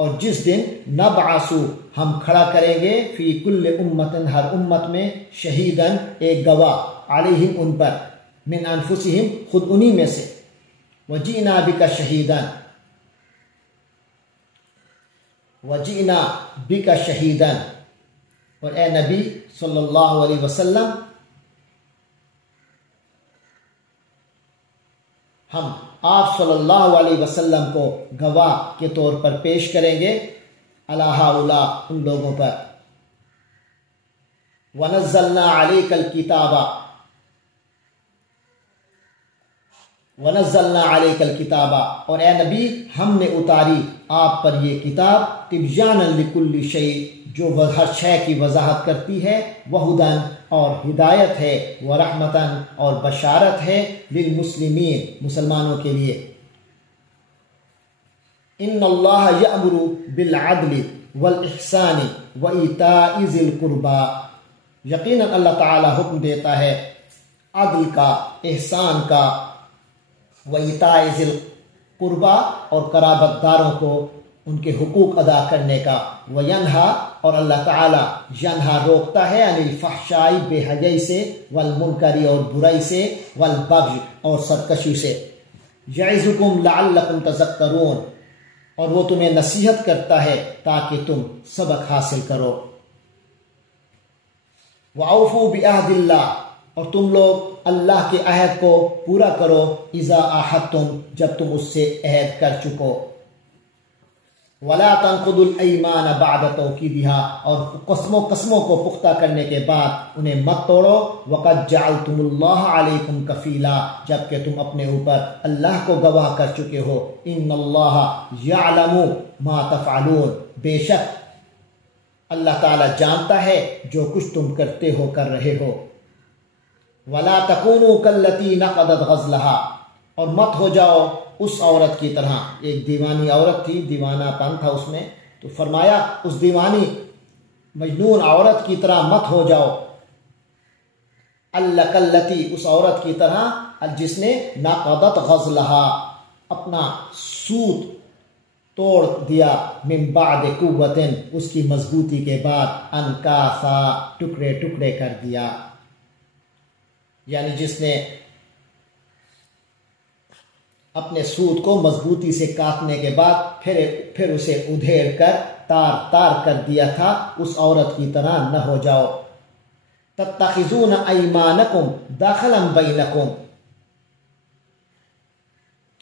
اور جس دن، نَبْعَثُ، ہم کھڑا کریں گے، فی کل امت، ہر امت میں، شہیداً، ایک گواہ، علیہم، ان پر، من انفسہم، خود انہی میں سے، وجئنا بک شہیداً، وجئنا بک شہیداً، اور اے نبی صلی اللہ علیہ وسلم، ہم آپ صلی اللہ علیہ وسلم کو گواہ کے طور پر پیش کریں گے، علی ہؤلاء، ان لوگوں پر، ونزلنا علیک الکتاب، ونزلنا علیک الکتاب، اور اے نبی ہم نے اتاری آپ پر یہ کتاب، تبیانا لکل شیء، جو ہر شے کی وضاحت کرتی ہے، وہدن، اور ہدایت ہے، ورحمتن، اور بشارت ہے، للمسلمین، مسلمانوں کے لیے۔ ان اللہ یأمر بالعدل والاحسان وایتاء ذی القربى، یقیناً اللہ تعالی حکم دیتا ہے عدل کا، احسان کا، وایتاء ذی القربى، اور قرابت داروں کو ان کے حقوق ادا کرنے کا، وینہا، اور اللہ تعالی ینہا روکتا ہے، عن الفحشاء، بے حیائی سے، والمنکر، اور برائی سے، والبغی، اور سرکشی سے، یعظکم لعلکم تذکرون، اور وہ تمہیں نصیحت کرتا ہے تاکہ تم سبق حاصل کرو۔ وَأَوْفُوا بِعَهْدِ اللَّهِ، اور تم لوگ اللہ کے عہد کو پورا کرو اذا عاہدتم جب تم اس سے عہد کر چکو ولا تنقضوا الایمان بعد توکیدها اور قسموں کو پختہ کرنے کے بعد انہیں مت توڑو وقد جعلتم اللہ علیکم کفیلا جبکہ تم اپنے اوپر اللہ کو گواہ کر چکے ہو ان اللہ یعلم ما تفعلون بے شک اللہ تعالی جانتا ہے جو کچھ تم کرتے ہو کر رہے ہو ولا تکونوا کاللتی نقضت غزلها اور مت ہو جاؤ اس عورت کی طرح ایک دیوانی عورت تھی دیوانہ پن تھا اس میں تو فرمایا اس دیوانی مجنون عورت کی طرح مت ہو جاؤ کاللتی اس عورت کی طرح جس نے نقضت غزلها اپنا سوت توڑ دیا من بعد قوت اس کی مضبوطی کے بعد انکاثا ٹکڑے ٹکڑے کر دیا یعنی جس نے اپنے سوت کو مضبوطی سے کاٹنے کے بعد پھر اسے ادھیڑ کر تار تار کر دیا تھا اس عورت کی طرح نہ ہو جاؤ تتخذون ایمانکم داخلا بینکم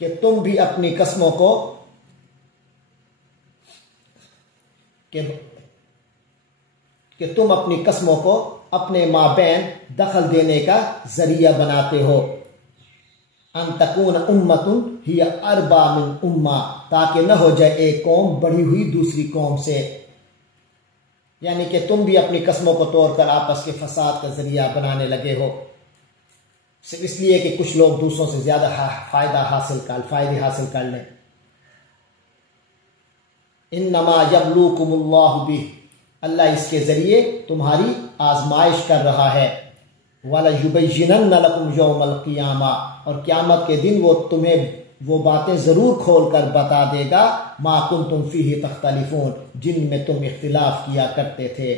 کہ تم بھی اپنی قسموں کو کہ تم اپنی قسموں کو اپنے مابین دخل دینے کا ذریعہ بناتے ہو ان تکون امۃ ہی اربا من امہ تاکہ نہ ہو جائے ایک قوم بڑھی ہوئی دوسری قوم سے یعنی کہ تم بھی اپنی قسموں کو توڑ کر آپس کے فساد کا ذریعہ بنانے لگے ہو صرف اس لیے کہ کچھ لوگ دوسروں سے زیادہ فائدے حاصل کر لیں انما یبلوکم اللہ بہ اللہ اس کے ذریعے تمہاری آزمائش کر رہا ہے وَلَيُبَيِّنَنَّ لَكُمْ يَوْمَ الْقِيَامَةِ اور قیامت کے دن وہ تمہیں وہ باتیں ضرور کھول کر بتا دے گا مَا كُنْتُمْ فِيهِ تَخْتَلِفُونَ جن میں تم اختلاف کیا کرتے تھے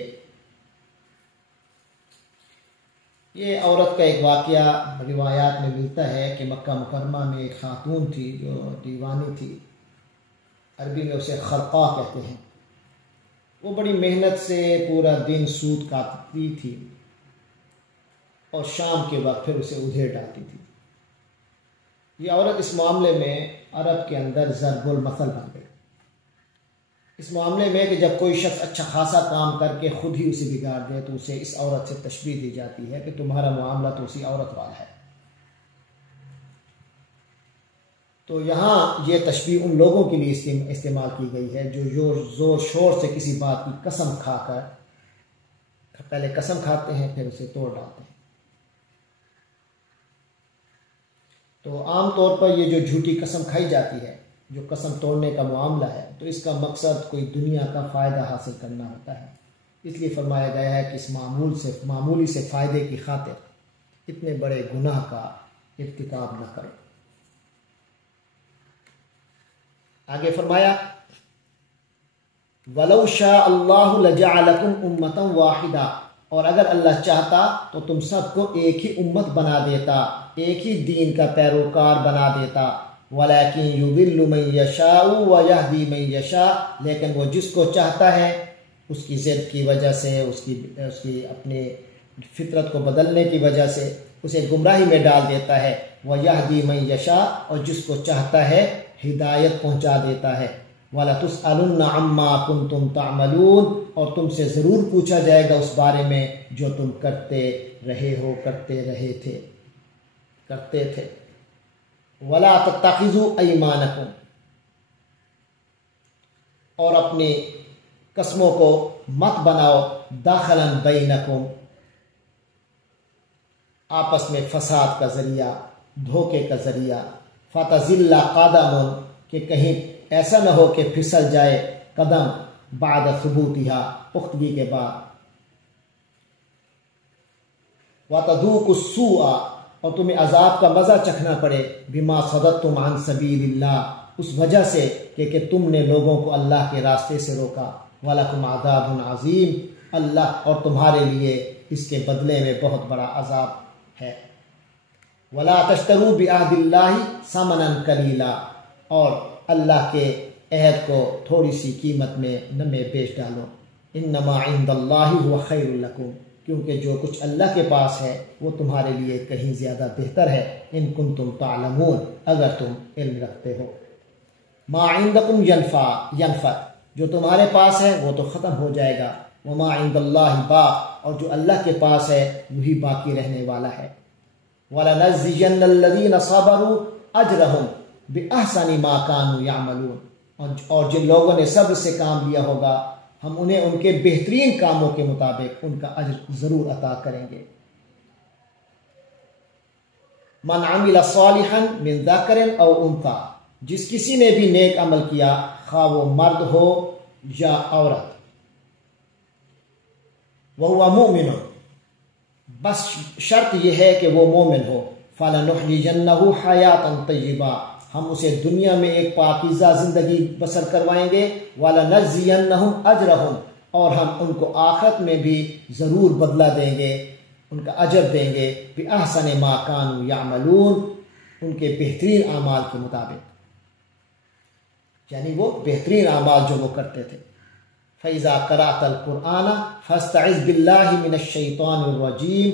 یہ عورت کا ایک واقعہ روایات میں ملتا ہے کہ مکہ مکرمہ میں ایک خاتون تھی جو دیوانی تھی عربی میں اسے خرقہ کہتے ہیں وہ بڑی محنت سے پورا دن سوت کاٹتی تھی اور شام کے وقت پھر اسے ادھیڑ ڈالتی تھی یہ عورت اس معاملے میں عرب کے اندر ضرب المثل بن گئی اس معاملے میں کہ جب کوئی شخص اچھا خاصا کام کر کے خود ہی اسے بگاڑ دے تو اسے اس عورت سے تشبیہ دی جاتی ہے کہ تمہارا معاملہ تو اسی عورت والا ہے تو یہاں یہ تشبیہ ان لوگوں کے لیے استعمال کی گئی ہے جو زور شور سے کسی بات کی قسم کھا کر پہلے قسم کھاتے ہیں پھر اسے توڑ ڈالتے ہیں تو عام طور پر یہ جو جھوٹی قسم کھائی جاتی ہے جو قسم توڑنے کا معاملہ ہے تو اس کا مقصد کوئی دنیا کا فائدہ حاصل کرنا ہوتا ہے اس لیے فرمایا گیا ہے کہ اس معمولی سے فائدے کی خاطر اتنے بڑے گناہ کا ارتکاب نہ کرو آگے فرمایا وَلَوْ شَاءَ اللَّهُ لَجَعَلَكُمْ أُمَّةً وَاحِدَةً اور اگر اللہ چاہتا تو تم سب کو ایک ہی امت بنا دیتا ایک ہی دین کا پیروکار بنا دیتا وَلَكِنْ يُضِلُّ مَنْ يَشَاءُ وَيَهْدِي مَنْ يَشَاءُ لیکن وہ جس کو چاہتا ہے اس کی ضد کی وجہ سے اس کی اپنے فطرت کو بدلنے کی وجہ سے اسے گمراہی میں ڈال دیتا ہے وَيَهْدِي مَنْ يَشَاءُ اور جس کو چاہتا ہے ہدایت پہنچا دیتا ہے وَلَتُسْأَلُنَّ عَمَّا كُنْتُمْ تَعْمَلُونَ اور تم سے ضرور پوچھا جائے گا اس بارے میں جو تم کرتے تھے وَلَا تَتَّخِذُوا أَيْمَانَكُمْ اور اپنی قسموں کو مت بناؤ داخلاً بینکم آپس میں فساد کا ذریعہ دھوکے کا ذریعہ فتزل قدم کہ کہیں ایسا نہ ہو کہ پھسل جائے قدم بعد ثبوتها پختگی کے بعد وتذوق السوء اور تمہیں عذاب کا مزہ چکھنا پڑے بما صددتم عن سبیل اللہ اس وجہ سے کہ تم نے لوگوں کو اللہ کے راستے سے روکا وَلَكُمْ عَذَابٌ عَظِيمٌ اللہ اور تمہارے لیے اس کے بدلے میں بہت بڑا عذاب ہے وَلَا تَشْتَرُوا بِعَهْدِ اللَّهِ ثَمَنًا قَلِيلًا اور اللہ کے عہد کو تھوڑی سی قیمت میں نہ بیچ ڈالو انما عند اللہ هو خیر لکم کیونکہ جو کچھ اللہ کے پاس ہے وہ تمہارے لیے کہیں زیادہ بہتر ہے، ان کنتم تعلمون، اگر تم علم رکھتے ہو۔ ما عندکم ینفد، جو تمہارے پاس ہے وہ تو ختم ہو جائے گا، وما عند اللہ باق، اور جو اللہ کے پاس ہے وہی باقی رہنے والا ہے۔ وَلَنَجْزِيَنَّ الَّذِينَ صَبَرُوا أَجْرَهُمْ بِأَحْسَنِ مَا كَانُوا يَعْمَلُونَ، اور جن لوگوں نے صبر سے کام لیا ہوگا ہم انہیں ان کے بہترین کاموں کے مطابق ان کا اجر ضرور عطا کریں گے۔ من عمل صالحا من ذکر او انثى، جس کسی نے بھی نیک عمل کیا خواہ وہ مرد ہو یا عورت، وہو مؤمن، بس شرط یہ ہے کہ وہ مومن ہو، فَلَنُحْيِيَنَّهُ حَيَاةً طَيِّبَةً، ہم اسے دنیا میں ایک پاکیزہ زندگی بسر کروائیں گے، وَلَنَجْزِيَنَّهُمْ أَجْرَهُمْ، اور ہم ان کو آخرت میں بھی ضرور بدلہ دیں گے، ان کا اجر دیں گے، بِأَحْسَنِ مَا كَانُوا يَعْمَلُونَ، ان کے بہترین اعمال کے مطابق، یعنی وہ بہترین اعمال جو وہ کرتے تھے۔ فَإِذَا قَرَأْتَ الْقُرْآنَ فَاسْتَعِذْ بِاللَّهِ مِنَ الشَّيْطَانِ الرَّجِيمِ،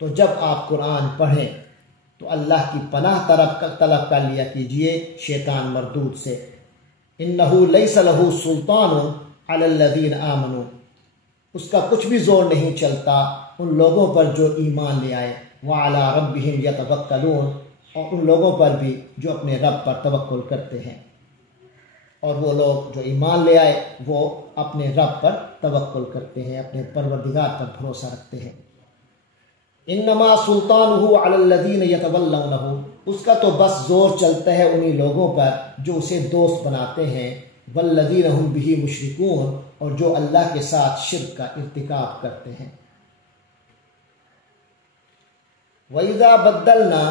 تو جب آپ قرآن پڑھیں تو اللہ کی پناہ طلب کر لیا کیجئے شیطان مردود سے۔ إِنَّهُ لَيْسَ لَهُ سُلْطَانٌ عَلَى الَّذِينَ آمَنُوا، اس کا کچھ بھی زور نہیں چلتا ان لوگوں پر جو ایمان لے آئے، وَعَلَىٰ رَبِّهِمْ يَتَوَكَّلُونَ، اور ان لوگوں پر بھی جو اپنے رب پر توکل کرتے ہیں، اور وہ لوگ جو ایمان لے آئے وہ اپنے رب پر توکل کرتے ہیں، اپنے پروردگار پر بھروسہ رکھتے ہیں۔ انما سلطانہ علی الذین یتولونہ، اس کا تو بس زور چلتا ہے انہی لوگوں پر جو اسے دوست بناتے ہیں، والذین هم بہ مشرکون، اور جو اللہ کے ساتھ شرک کا ارتکاب کرتے ہیں۔ وَإِذَا بَدَّلْنَا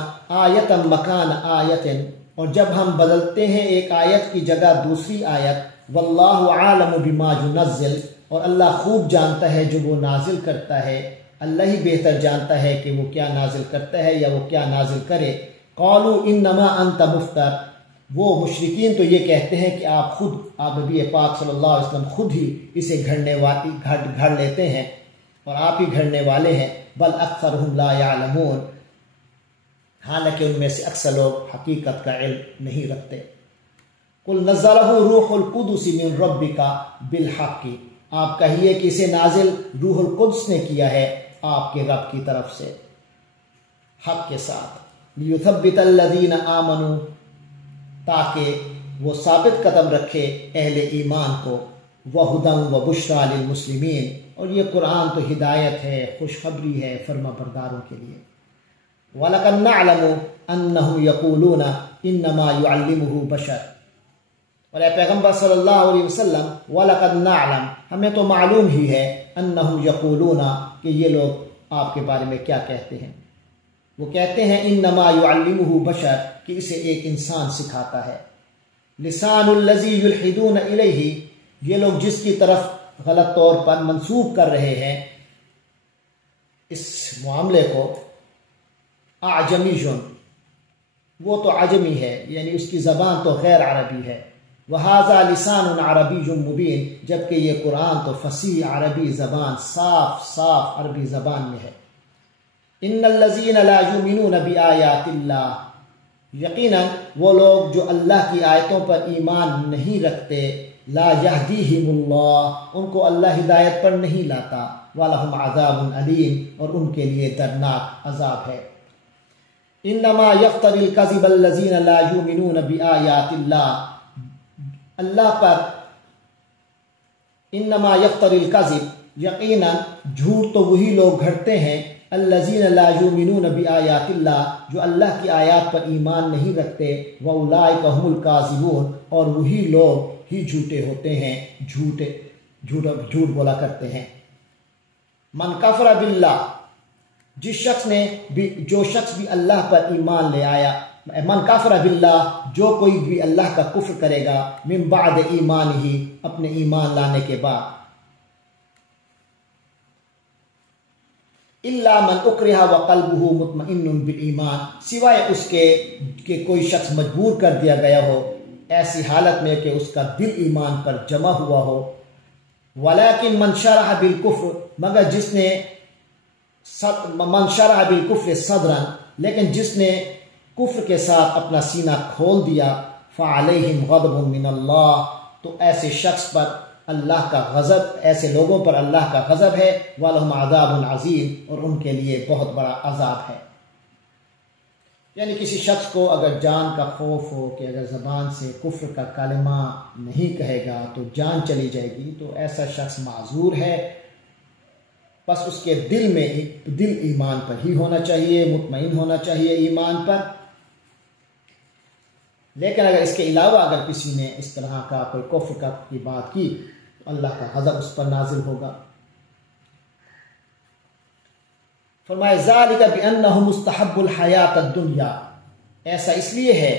آیَةً مَكَانَ آیَةٍ، اور جب ہم بدلتے ہیں ایک آیت کی جگہ دوسری آیت، وَاللَّهُ عَالَمُ بِمَا يُنَزِّلُ، اور اللہ خوب جانتا ہے جو وہ نازل کرتا ہے، اللہ ہی بہتر جانتا ہے کہ وہ کیا نازل کرتا ہے یا وہ کیا نازل کرے۔ قالوا انما انت مفتر، وہ مشرکین تو یہ کہتے ہیں کہ آپ نبی پاک صلی اللہ علیہ وسلم خود ہی اسے گھڑ لیتے ہیں اور آپ ہی گھڑنے والے ہیں، بل اکثرهم لا يعلمون، حالانکہ ان میں سے اکثر لوگ حقیقت کا علم نہیں رکھتے۔ قل نزلہ روح القدس من ربک بالحق، آپ کہیے کہ اسے نازل روح القدس نے کیا ہے آپ کے رب کی طرف سے حق کے ساتھ، لیثبت الذین آمنوا، تاکہ وہ ثابت قدم رکھے اہل ایمان کو، وہدی وبشریٰ للمسلمین، اور یہ قرآن تو ہدایت ہے، خوشخبری ہے فرما برداروں کے لیے۔ وَلَقَدْ نَعْلَمُ أَنَّهُمْ يَقُولُونَ إِنَّمَا يُعَلِّمُهُ بَشَرٌ، اور اے پیغمبر صلی اللہ علیہ وسلم، وَلَقَدْ نَعْلَمُ، ہمیں تو معلوم ہی ہے، أَنَّهُمْ يَقُولُونَ، کہ یہ لوگ آپ کے بارے میں کیا کہتے ہیں، وہ کہتے ہیں إِنَّمَا يُعَلِّمُهُ بَشَرٌ، کہ اسے ایک انسان سکھاتا ہے۔ لِسَانُ الَّذِي يُلْحِدُونَ إِلَيْهِ، یہ لوگ جس کی طرف غلط طور پر منسوب کر رہے ہیں اس معاملے کو، اعجمی، وہ تو عجمی ہے، یعنی اس کی زبان تو غیر عربی ہے۔ وَهَذَا لِسَانٌ عَرَبِيٌّ مُبِينٌ، جبکہ یہ قرآن تو فصیح عربی زبان، صاف عربی زبان میں ہے۔ إِنَّ الَّذِينَ لَا يُؤْمِنُونَ بِآيَاتِ اللَّهِ، یقیناً وہ لوگ جو اللہ کی آیتوں پر ایمان نہیں رکھتے، لا يهديهم اللہ، ان کو اللہ ہدایت پر نہیں لاتا، وَلَهُمْ عَذَابٌ أَلِيمٌ، اور ان کے لیے دردناک عذاب ہے۔ انما یفتری الکذب الذین لا یؤمنون بآیات اللہ، اللہ پر انما یفتری الکذب، یقیناً جھوٹ تو وہی لوگ گھڑتے ہیں، الذین لا یؤمنون بآیات اللہ، جو اللہ کی آیات پر ایمان نہیں رکھتے، واولئک هم الکاذبون، اور وہی لوگ ہی جھوٹے ہوتے ہیں، جھوٹ بولا کرتے ہیں۔ من کفر باللہ، جو شخص بھی اللہ پر ایمان لے آیا، من کافر باللہ، جو کوئی بھی اللہ کا کفر کرے گا، من بعد ایمان ہی، اپنے ایمان لانے کے بعد، الا من اکرہ وقلبہ مطمئن بالایمان، سوائے اس کے کہ کوئی شخص مجبور کر دیا گیا ہو ایسی حالت میں کہ اس کا دل ایمان پر جمع ہوا ہو، ولیکن من شرح بالکفر، مگر جس نے من شرح بالکفر صدرا، لیکن جس نے کفر کے ساتھ اپنا سینہ کھول دیا، فعلیہم غضب من اللہ، تو ایسے شخص پر اللہ کا غضب، ایسے لوگوں پر اللہ کا غضب ہے، وَلَهُمْ عَذَابٌ عَظِيمٌ، اور ان کے لیے بہت بڑا عذاب ہے۔ یعنی کسی شخص کو اگر جان کا خوف ہو کہ اگر زبان سے کفر کا کلمہ نہیں کہے گا تو جان چلی جائے گی، تو ایسا شخص معذور ہے، بس اس کے دل ایمان پر ہی ہونا چاہیے، مطمئن ہونا چاہیے ایمان پر۔ لیکن اگر اس کے علاوہ اگر کسی نے اس طرح کا کوئی کفر کی بات کی تو اللہ کا غضب اس پر نازل ہوگا۔ فرمائے ذالک بانہ مستحب الحیات الدنیا، ایسا اس لیے ہے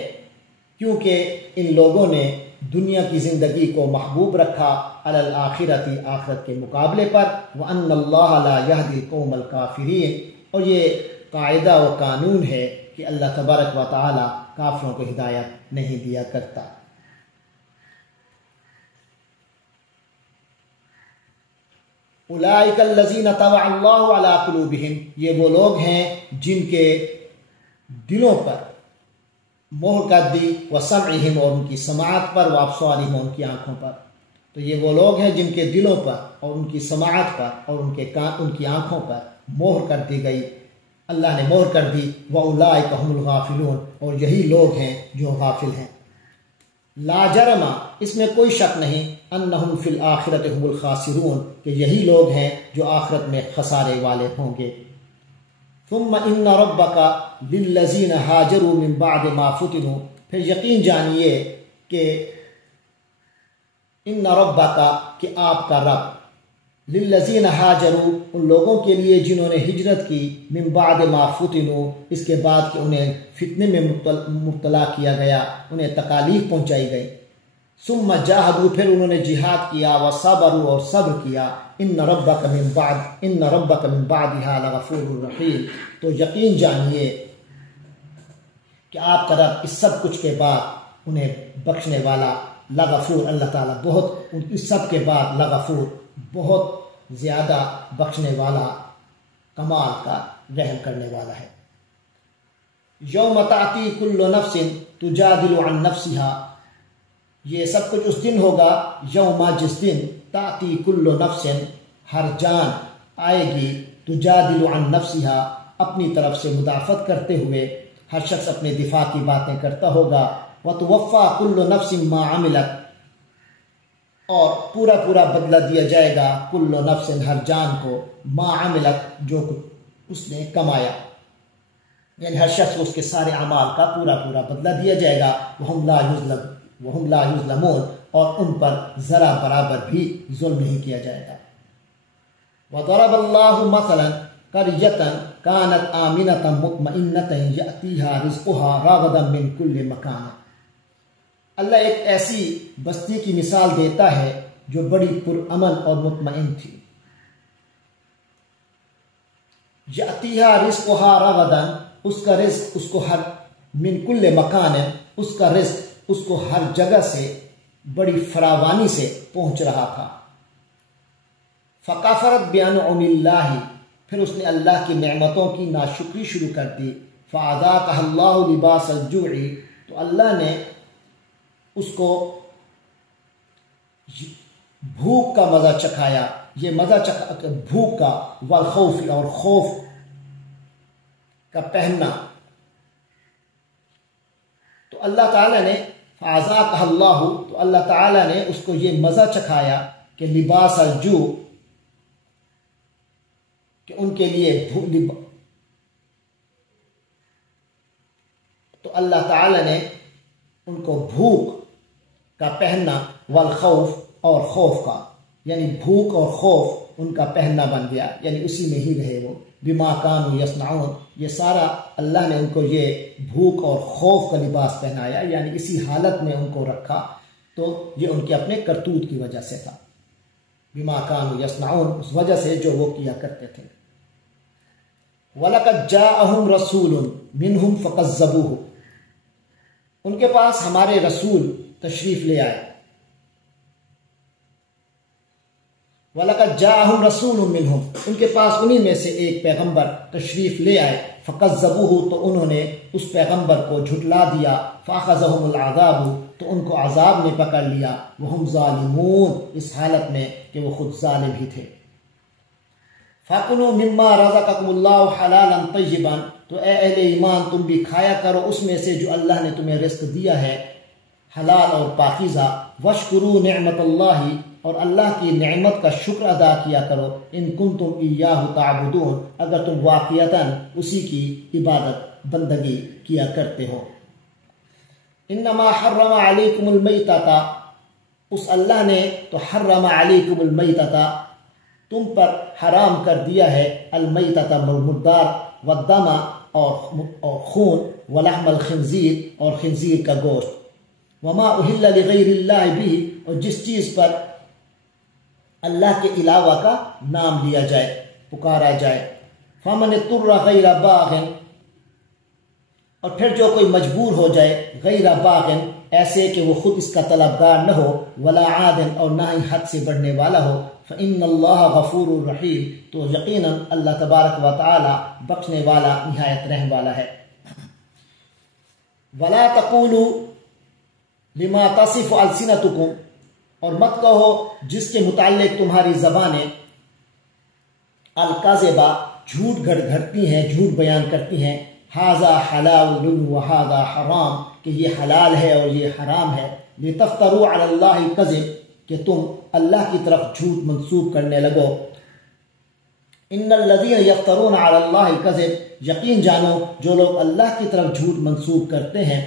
کیونکہ ان لوگوں نے دنیا کی زندگی کو محبوب رکھا علی الآخرۃ، آخرت کے مقابلے پر، وان اللہ لا یہدی القوم الکافرین، اور یہ قاعدہ و قانون ہے کہ اللہ تبارک و تعالی کافروں کو ہدایت نہیں دیا کرتا۔ اولئک الذین طبع اللہ علی قلوبہم، یہ وہ لوگ ہیں جن کے دلوں پر مہر کر دی، وسمعہم، اور ان کی سماعت پر، وابصارہم، ان کی آنکھوں پر۔ تو یہ وہ لوگ ہیں جن کے دلوں پر اور ان کی سماعت پر اور ان کی آنکھوں پر مہر کر دی گئی، اللہ نے مہر کر دی، وَأُولَٰئِكَ هُمُ الْغَافِلُونَ، اور یہی لوگ ہیں جو غافل ہیں۔ لا جرم، اس میں کوئی شک نہیں، انہم فی الآخرۃ هم الخاسرون، کہ یہی لوگ ہیں جو آخرت میں خسارے والے ہوں گے۔ ثم ان ربک للذین ہاجروا من بعد ما فتنوا، پھر یقین جانیے کہ ان ربک، کہ آپ کا رب، للذین ہاجروا، ان لوگوں کے لیے جنہوں نے ہجرت کی، من بعد ما فتنوا، اس کے بعد کہ انہیں فتنے میں مبتلا کیا گیا، انہیں تکالیف پہنچائی گئی، ثم جاہدوا، پھر انہوں نے جہاد کیا، وصبروا، اور صبر کیا، ان ربک من بعدها لغفور رحیم، تو یقین جانیے کہ آپ کا رب اس سب کچھ کے بعد انہیں بخشنے والا، لغفور، اللہ تعالیٰ بہت، اس سب کے بعد لغفور، بہت زیادہ بخشنے والا، کمال کا رحم کرنے والا ہے۔ یوم تأتی کل نفس تجادل عن نفسها، یہ سب کچھ اس دن ہوگا، یوم، جس دن، تأتی کل نفس، ہر جان آئے گی، تجادل عن نفسها، اپنی طرف سے مدافعت کرتے ہوئے، ہر شخص اپنے دفاع کی باتیں کرتا ہوگا، وتوفى کل نفس ما عملت، اور پورا بدلہ دیا جائے گا، کل نفس، ہر جان کو، ما عملت، جو اس نے کمایا، یعنی ہر شخص کو اس کے سارے اعمال کا پورا بدلہ دیا جائے گا، وہم لا یظلمون، اور ان پر ذرا برابر بھی ظلم نہیں کیا جائے گا۔ وضرب اللہ مثلا قریۃ کانت آمنۃ مطمئنۃ یأتیہا رزقها رغدا من کل مکان، اللہ ایک ایسی بستی کی مثال دیتا ہے جو بڑی پرامن اور مطمئن تھی، یأتیہا رزقها رغدا، اس کا رزق اس کو ہر، من کل مکان، اس کا رزق اس کو ہر جگہ سے بڑی فراوانی سے پہنچ رہا تھا۔ فکفرت بانعم اللہ، پھر اس نے اللہ کی نعمتوں کی ناشکری شروع کر دی، فاذاقها اللہ لباس الجوع، تو اللہ نے اس کو بھوک کا مزہ چکھایا، یہ مزہ چکھا بھوک کا، والخوف، اور خوف کا پہننا، تو اللہ تعالیٰ نے، فاذاقها اللہ، تو اللہ تعالیٰ نے اس کو یہ مزہ چکھایا کہ لباس الجوع، کہ ان کے لیے تو اللہ تعالیٰ نے ان کو بھوک کا پہننا، والخوف، اور خوف کا، یعنی بھوک اور خوف ان کا پہننا بن گیا، یعنی اسی میں ہی رہے وہ، بما کانوا یصنعون، یہ سارا اللہ نے ان کو یہ بھوک اور خوف کا لباس پہنایا، یعنی اسی حالت میں ان کو رکھا، تو یہ ان کے اپنے کرتوت کی وجہ سے تھا، بما کانوا یصنعون، اس وجہ سے جو وہ کیا کرتے تھے۔ وَلَقَدْ جَاءَهُمْ رَسُولٌ مِّنْهُمْ فَكَذَّبُوهُ، ان کے پاس ہمارے رسول تشریف لے آئے، وَلَقَدْ جَاءَهُمْ رَسُولٌ مِّنْهُمْ، ان کے پاس انہی میں سے ایک پیغمبر تشریف لے آئے، فَقَذَّبُوهُ، تو انہوں نے اس پیغمبر کو جھٹلا دیا، فَأَخَذَهُمُ الْعَذَابُ، تو ان کو عذاب نے پکڑ لیا، وَهُمْ ظَالِمُونَ، اس حالت میں کہ وہ خود ظالم ہی تھے۔ فَكُلُوا مِمَّا رَزَقَكُمُ اللَّهُ حَلَالًا طَيِّبًا، تو اے اہل ایمان تم بھی کھایا کرو اس میں سے جو اللہ نے تمہیں رزق دیا ہے، حلال اور پاکیزہ، وَاشْكُرُوا نِعْمَةَ اللَّهِ، اور اللہ کی نعمت کا شکر ادا کیا کرو، ان کنتم ایاہ تعبدون، اگر تم واقعتاً اسی کی عبادت بندگی کیا کرتے ہو۔ انما حرم علیکم المیتۃ، اس اللہ نے تو حرم علیکم المیتۃ، تم پر حرام کر دیا ہے، المیتۃ مردار، والدم اور خون، ولحم الخنزیر اور خنزیر کا گوشت، وما اہل لغیر اللہ بھی، اور جس چیز پر اللہ کے علاوہ کا نام لیا جائے، پکارا جائے، فمن اضطر غیر باغ، اور پھر جو کوئی مجبور ہو جائے، غیر باغ، ایسے کہ وہ خود اس کا طلبگار نہ ہو، ولا عاد، اور نہ ہی حد سے بڑھنے والا ہو، فإن اللہ غفور رحیم، تو یقیناً اللہ تبارک و تعالی بخشنے والا نہایت رحم والا ہے۔ ولا تقولوا لما تصف السنتکم، اور مت کہو جس کے متعلق تمہاری زبانیں الکاذبہ، جھوٹ گھڑتی ہیں، جھوٹ بیان کرتی ہیں، ھذا حلال وھذا حرام، کہ یہ حلال ہے اور یہ حرام ہے، لتفتروا علی اللہ الکذب، کہ تم اللہ کی طرف جھوٹ منسوب کرنے لگو۔ ان الذین یفترون علی اللہ الکذب، یقین جانو جو لوگ اللہ کی طرف جھوٹ منسوب کرتے ہیں،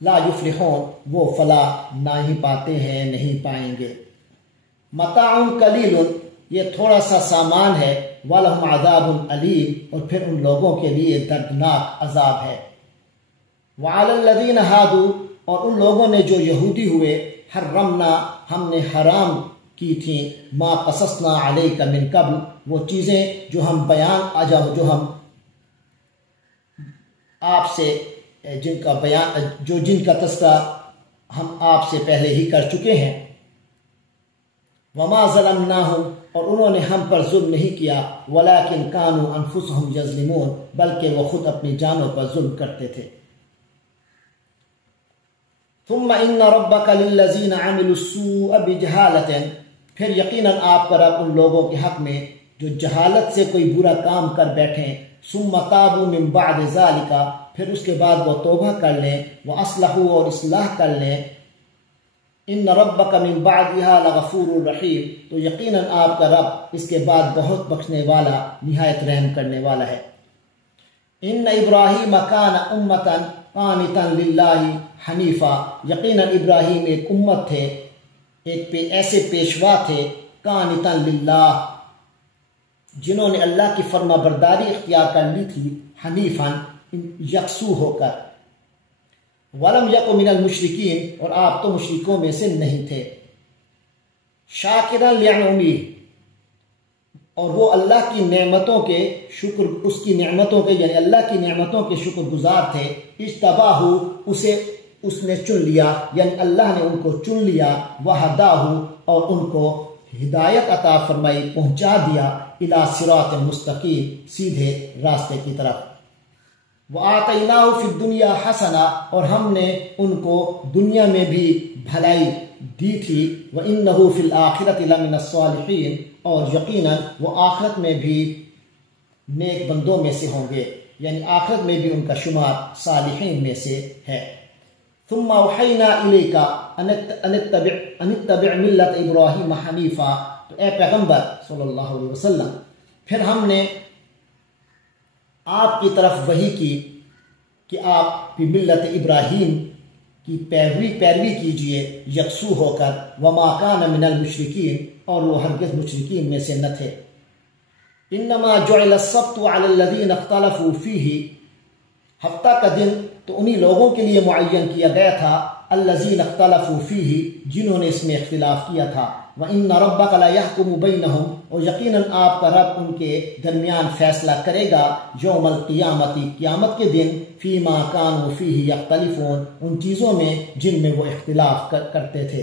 لا یفلحون، وہ فلاح نہ ہی پاتے ہیں، نہیں پائیں گے۔ متاع قلیل، یہ تھوڑا سا سامان ہے، ولہم عذاب علیم، اور پھر ان لوگوں کے لیے دردناک عذاب ہے۔ وعلی الذین ہادوا، اور ان لوگوں نے جو یہودی ہوئے، حرمنا، ہم نے حرام کی تھیں، ما قصصنا علیک من قبل، وہ چیزیں جو ہم جو ہم آپ سے جن کا تذکرہ ہم آپ سے پہلے ہی کر چکے ہیں۔ وما ظلمناہم، اور انہوں نے ہم پر ظلم نہیں کیا، ولکن کانوا انفسہم یظلمون، بلکہ وہ خود اپنی جانوں پر ظلم کرتے تھے۔ ثم ان ربک للذین عملوا السوء بجہالۃ، پھر یقیناً آپ کا رب ان لوگوں کے حق میں جو جہالت سے کوئی برا کام کر بیٹھیں، ثم تابوا من بعد ذلک، پھر اس کے بعد وہ توبہ کر لیں، وَأَصْلَحُوا، اور اصلاح کر لیں، ان ربک من بعدہا لغفور رحیم، تو یقیناً آپ کا رب اس کے بعد بہت بخشنے والا، نہایت رحم کرنے والا ہے۔ ان ابراہیم کان امۃ قانتا للہ حنیفا، یقیناً ابراہیم ایک امت تھے، ایسے پیشوا تھے، قانتا للہ، جنہوں نے اللہ کی فرما برداری اختیار کر لی تھی، حنیفاً، یکسو ہو کر، ولم یک من المشرکین، اور آپ تو مشرکوں میں سے نہیں تھے، شاکرا لنعمہ، اور وہ اللہ کی نعمتوں کے شکر، اس کی نعمتوں کے یعنی اللہ کی نعمتوں کے شکر گزار تھے، اجتباہ، اس نے چن لیا، یعنی اللہ نے ان کو چن لیا، وہداہ، اور ان کو ہدایت عطا فرمائی، پہنچا دیا، الی صراط مستقیم، سیدھے راستے کی طرف۔ وَآتَيْنَاهُ فِي الدُّنْيَا حَسَنَةً، اور ہم نے ان کو دنیا میں بھی بھلائی دی تھی، وَإِنَّهُ فِي الْآخِرَةِ لَمِنَ الصَّالِحِينَ، اور یقیناً وہ آخرت میں بھی نیک بندوں میں سے ہوں گے، یعنی آخرت میں بھی ان کا شمار صالحین میں سے ہے۔ ثُمَّ أَوْحَيْنَا إِلَيْكَ أَنِ اتَّبِعْ مِلَّةَ إِبْرَاهِيمَ حَنِيفًا، تو اے پیغمبر صلی اللہ علیہ وسلم، پھر ہم نے آپ کی طرف وحی کی کہ آپ بھی ملت ابراہیم کی پیروی کیجئے، یکسو ہو کر، وما کان من المشرکین، اور وہ ہرگز مشرکین میں سے نہ تھے۔ انما جعل السبت علی الذین اختلفوا فیہ، ہفتہ کا دن تو انہی لوگوں کے لیے معین کیا گیا تھا، الذین اختلفوا فیہ، جنہوں نے اس میں اختلاف کیا تھا، وَإِنَّ رَبَّكَ لَيَحْكُمُ بَيْنَهُمْ، اور یقیناً آپ کا رب ان کے درمیان فیصلہ کرے گا، یوم القیامت، قیامت کے دن، فِيمَا كَانُوا فِيهِ يَخْتَلِفُونَ، ان چیزوں میں جن میں وہ اختلاف کرتے تھے۔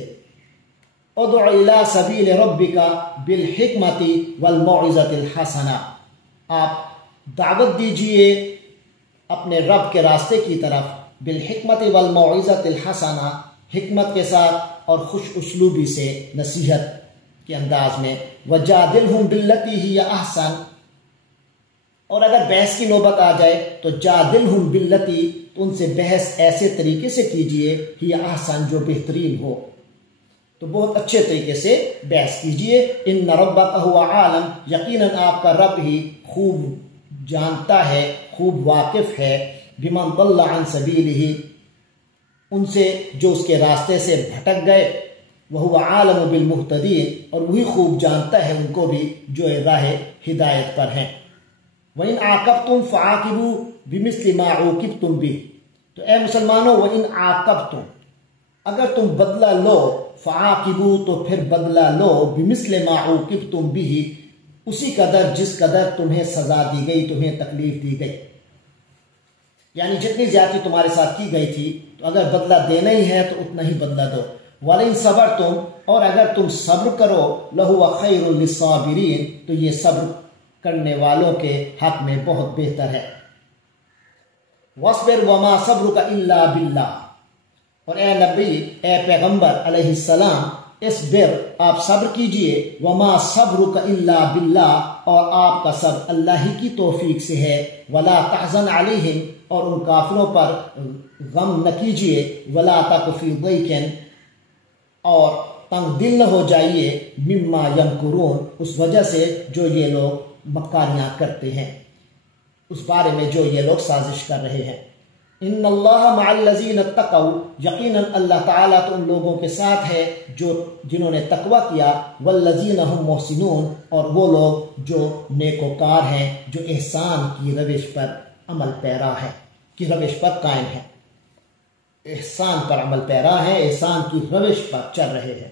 ادع الی سبیل ربک بالحکمت والموعظۃ الحسنہ، آپ دعوت دیجئے اپنے رب کے راستے کی طرف بالحکمت والموعظۃ الحسنہ، حکمت کے ساتھ اور خوش اسلوبی سے، نصیحت کے انداز میں، وجادلہم باللتی ہی احسن، اور اگر بحث کی نوبت آ جائے تو جادلہم باللتی، تو ان سے بحث ایسے طریقے سے کیجئے ہی احسن، جو بہترین ہو، تو بہت اچھے طریقے سے بحث کیجئے۔ ان ربک هو عالم، یقیناً آپ کا رب ہی خوب جانتا ہے، خوب واقف ہے، بمن ضل عن سبیلہ، ان سے جو اس کے راستے سے بھٹک گئے، وہو عالم بالمہتدین، اور وہی خوب جانتا ہے ان کو بھی جو راہ ہدایت پر ہیں۔ وَإِنْ عَاقَبْتُمْ فَعَاقِبُوا بِمِثْلِ مَا عُوقِبْتُمْ بِهِ، تو اے مسلمانوں، وَإِنْ عَاقَبْتُمْ، اگر تم بدلہ لو، فَعَاقِبُوا، تو پھر بدلہ لو، بِمِثْلِ مَا عُوقِبْتُمْ بِهِ، اسی قدر جس قدر تمہیں سزا دی گئی، تمہیں تکلیف دی گئی، یعنی جتنی زیادتی تمہارے ساتھ کی گئی تھی، تو اگر بدلہ دینا ہی ہے تو اتنا ہی بدلہ دو۔ وَلَئِن صَبَرْتُمْ، اور اگر تم صبر کرو، لَهُوَ خَيْرٌ لِلصَّابِرِينَ، تو یہ صبر کرنے والوں کے حق میں بہت بہتر ہے۔ وَاصْبِرْ وَمَا صَبْرُكَ إِلَّا بِاللَّهِ، اور اے نبی، اے پیغمبر علیہ السلام، اصبر، آپ صبر کیجئے، وما صبرک الا باللہ، اور آپ کا صبر اللہ ہی کی توفیق سے ہے، ولا تحزن علیہم، اور ان کافروں پر غم نہ کیجئے، ولا تک فی ضیق، اور تنگ دل نہ ہو جائیے، مما یمکرون، اس وجہ سے جو یہ لوگ مکاریاں کرتے ہیں، اس بارے میں جو یہ لوگ سازش کر رہے ہیں۔ ان اللہ مع الذین اتقوا، یقیناً اللہ تعالیٰ تو ان لوگوں کے ساتھ ہے جنہوں نے تقوی کیا، والذین هم محسنون، اور وہ لوگ جو نیکوکار ہیں، جو احسان کی روش پر عمل پیرا ہے، کی روش پر قائم ہے، احسان پر عمل پیرا ہے، احسان کی روش پر چل رہے ہیں۔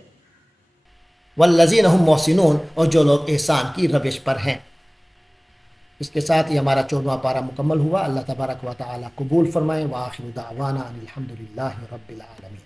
والذین هم محسنون، اور جو لوگ احسان کی روش پر ہیں۔ اس کے ساتھ ہی ہمارا 14واں پارہ مکمل ہوا۔ اللہ تبارک و تعالی قبول فرمائے۔ وآخر دعوانا ان الحمد للہ رب العالمین۔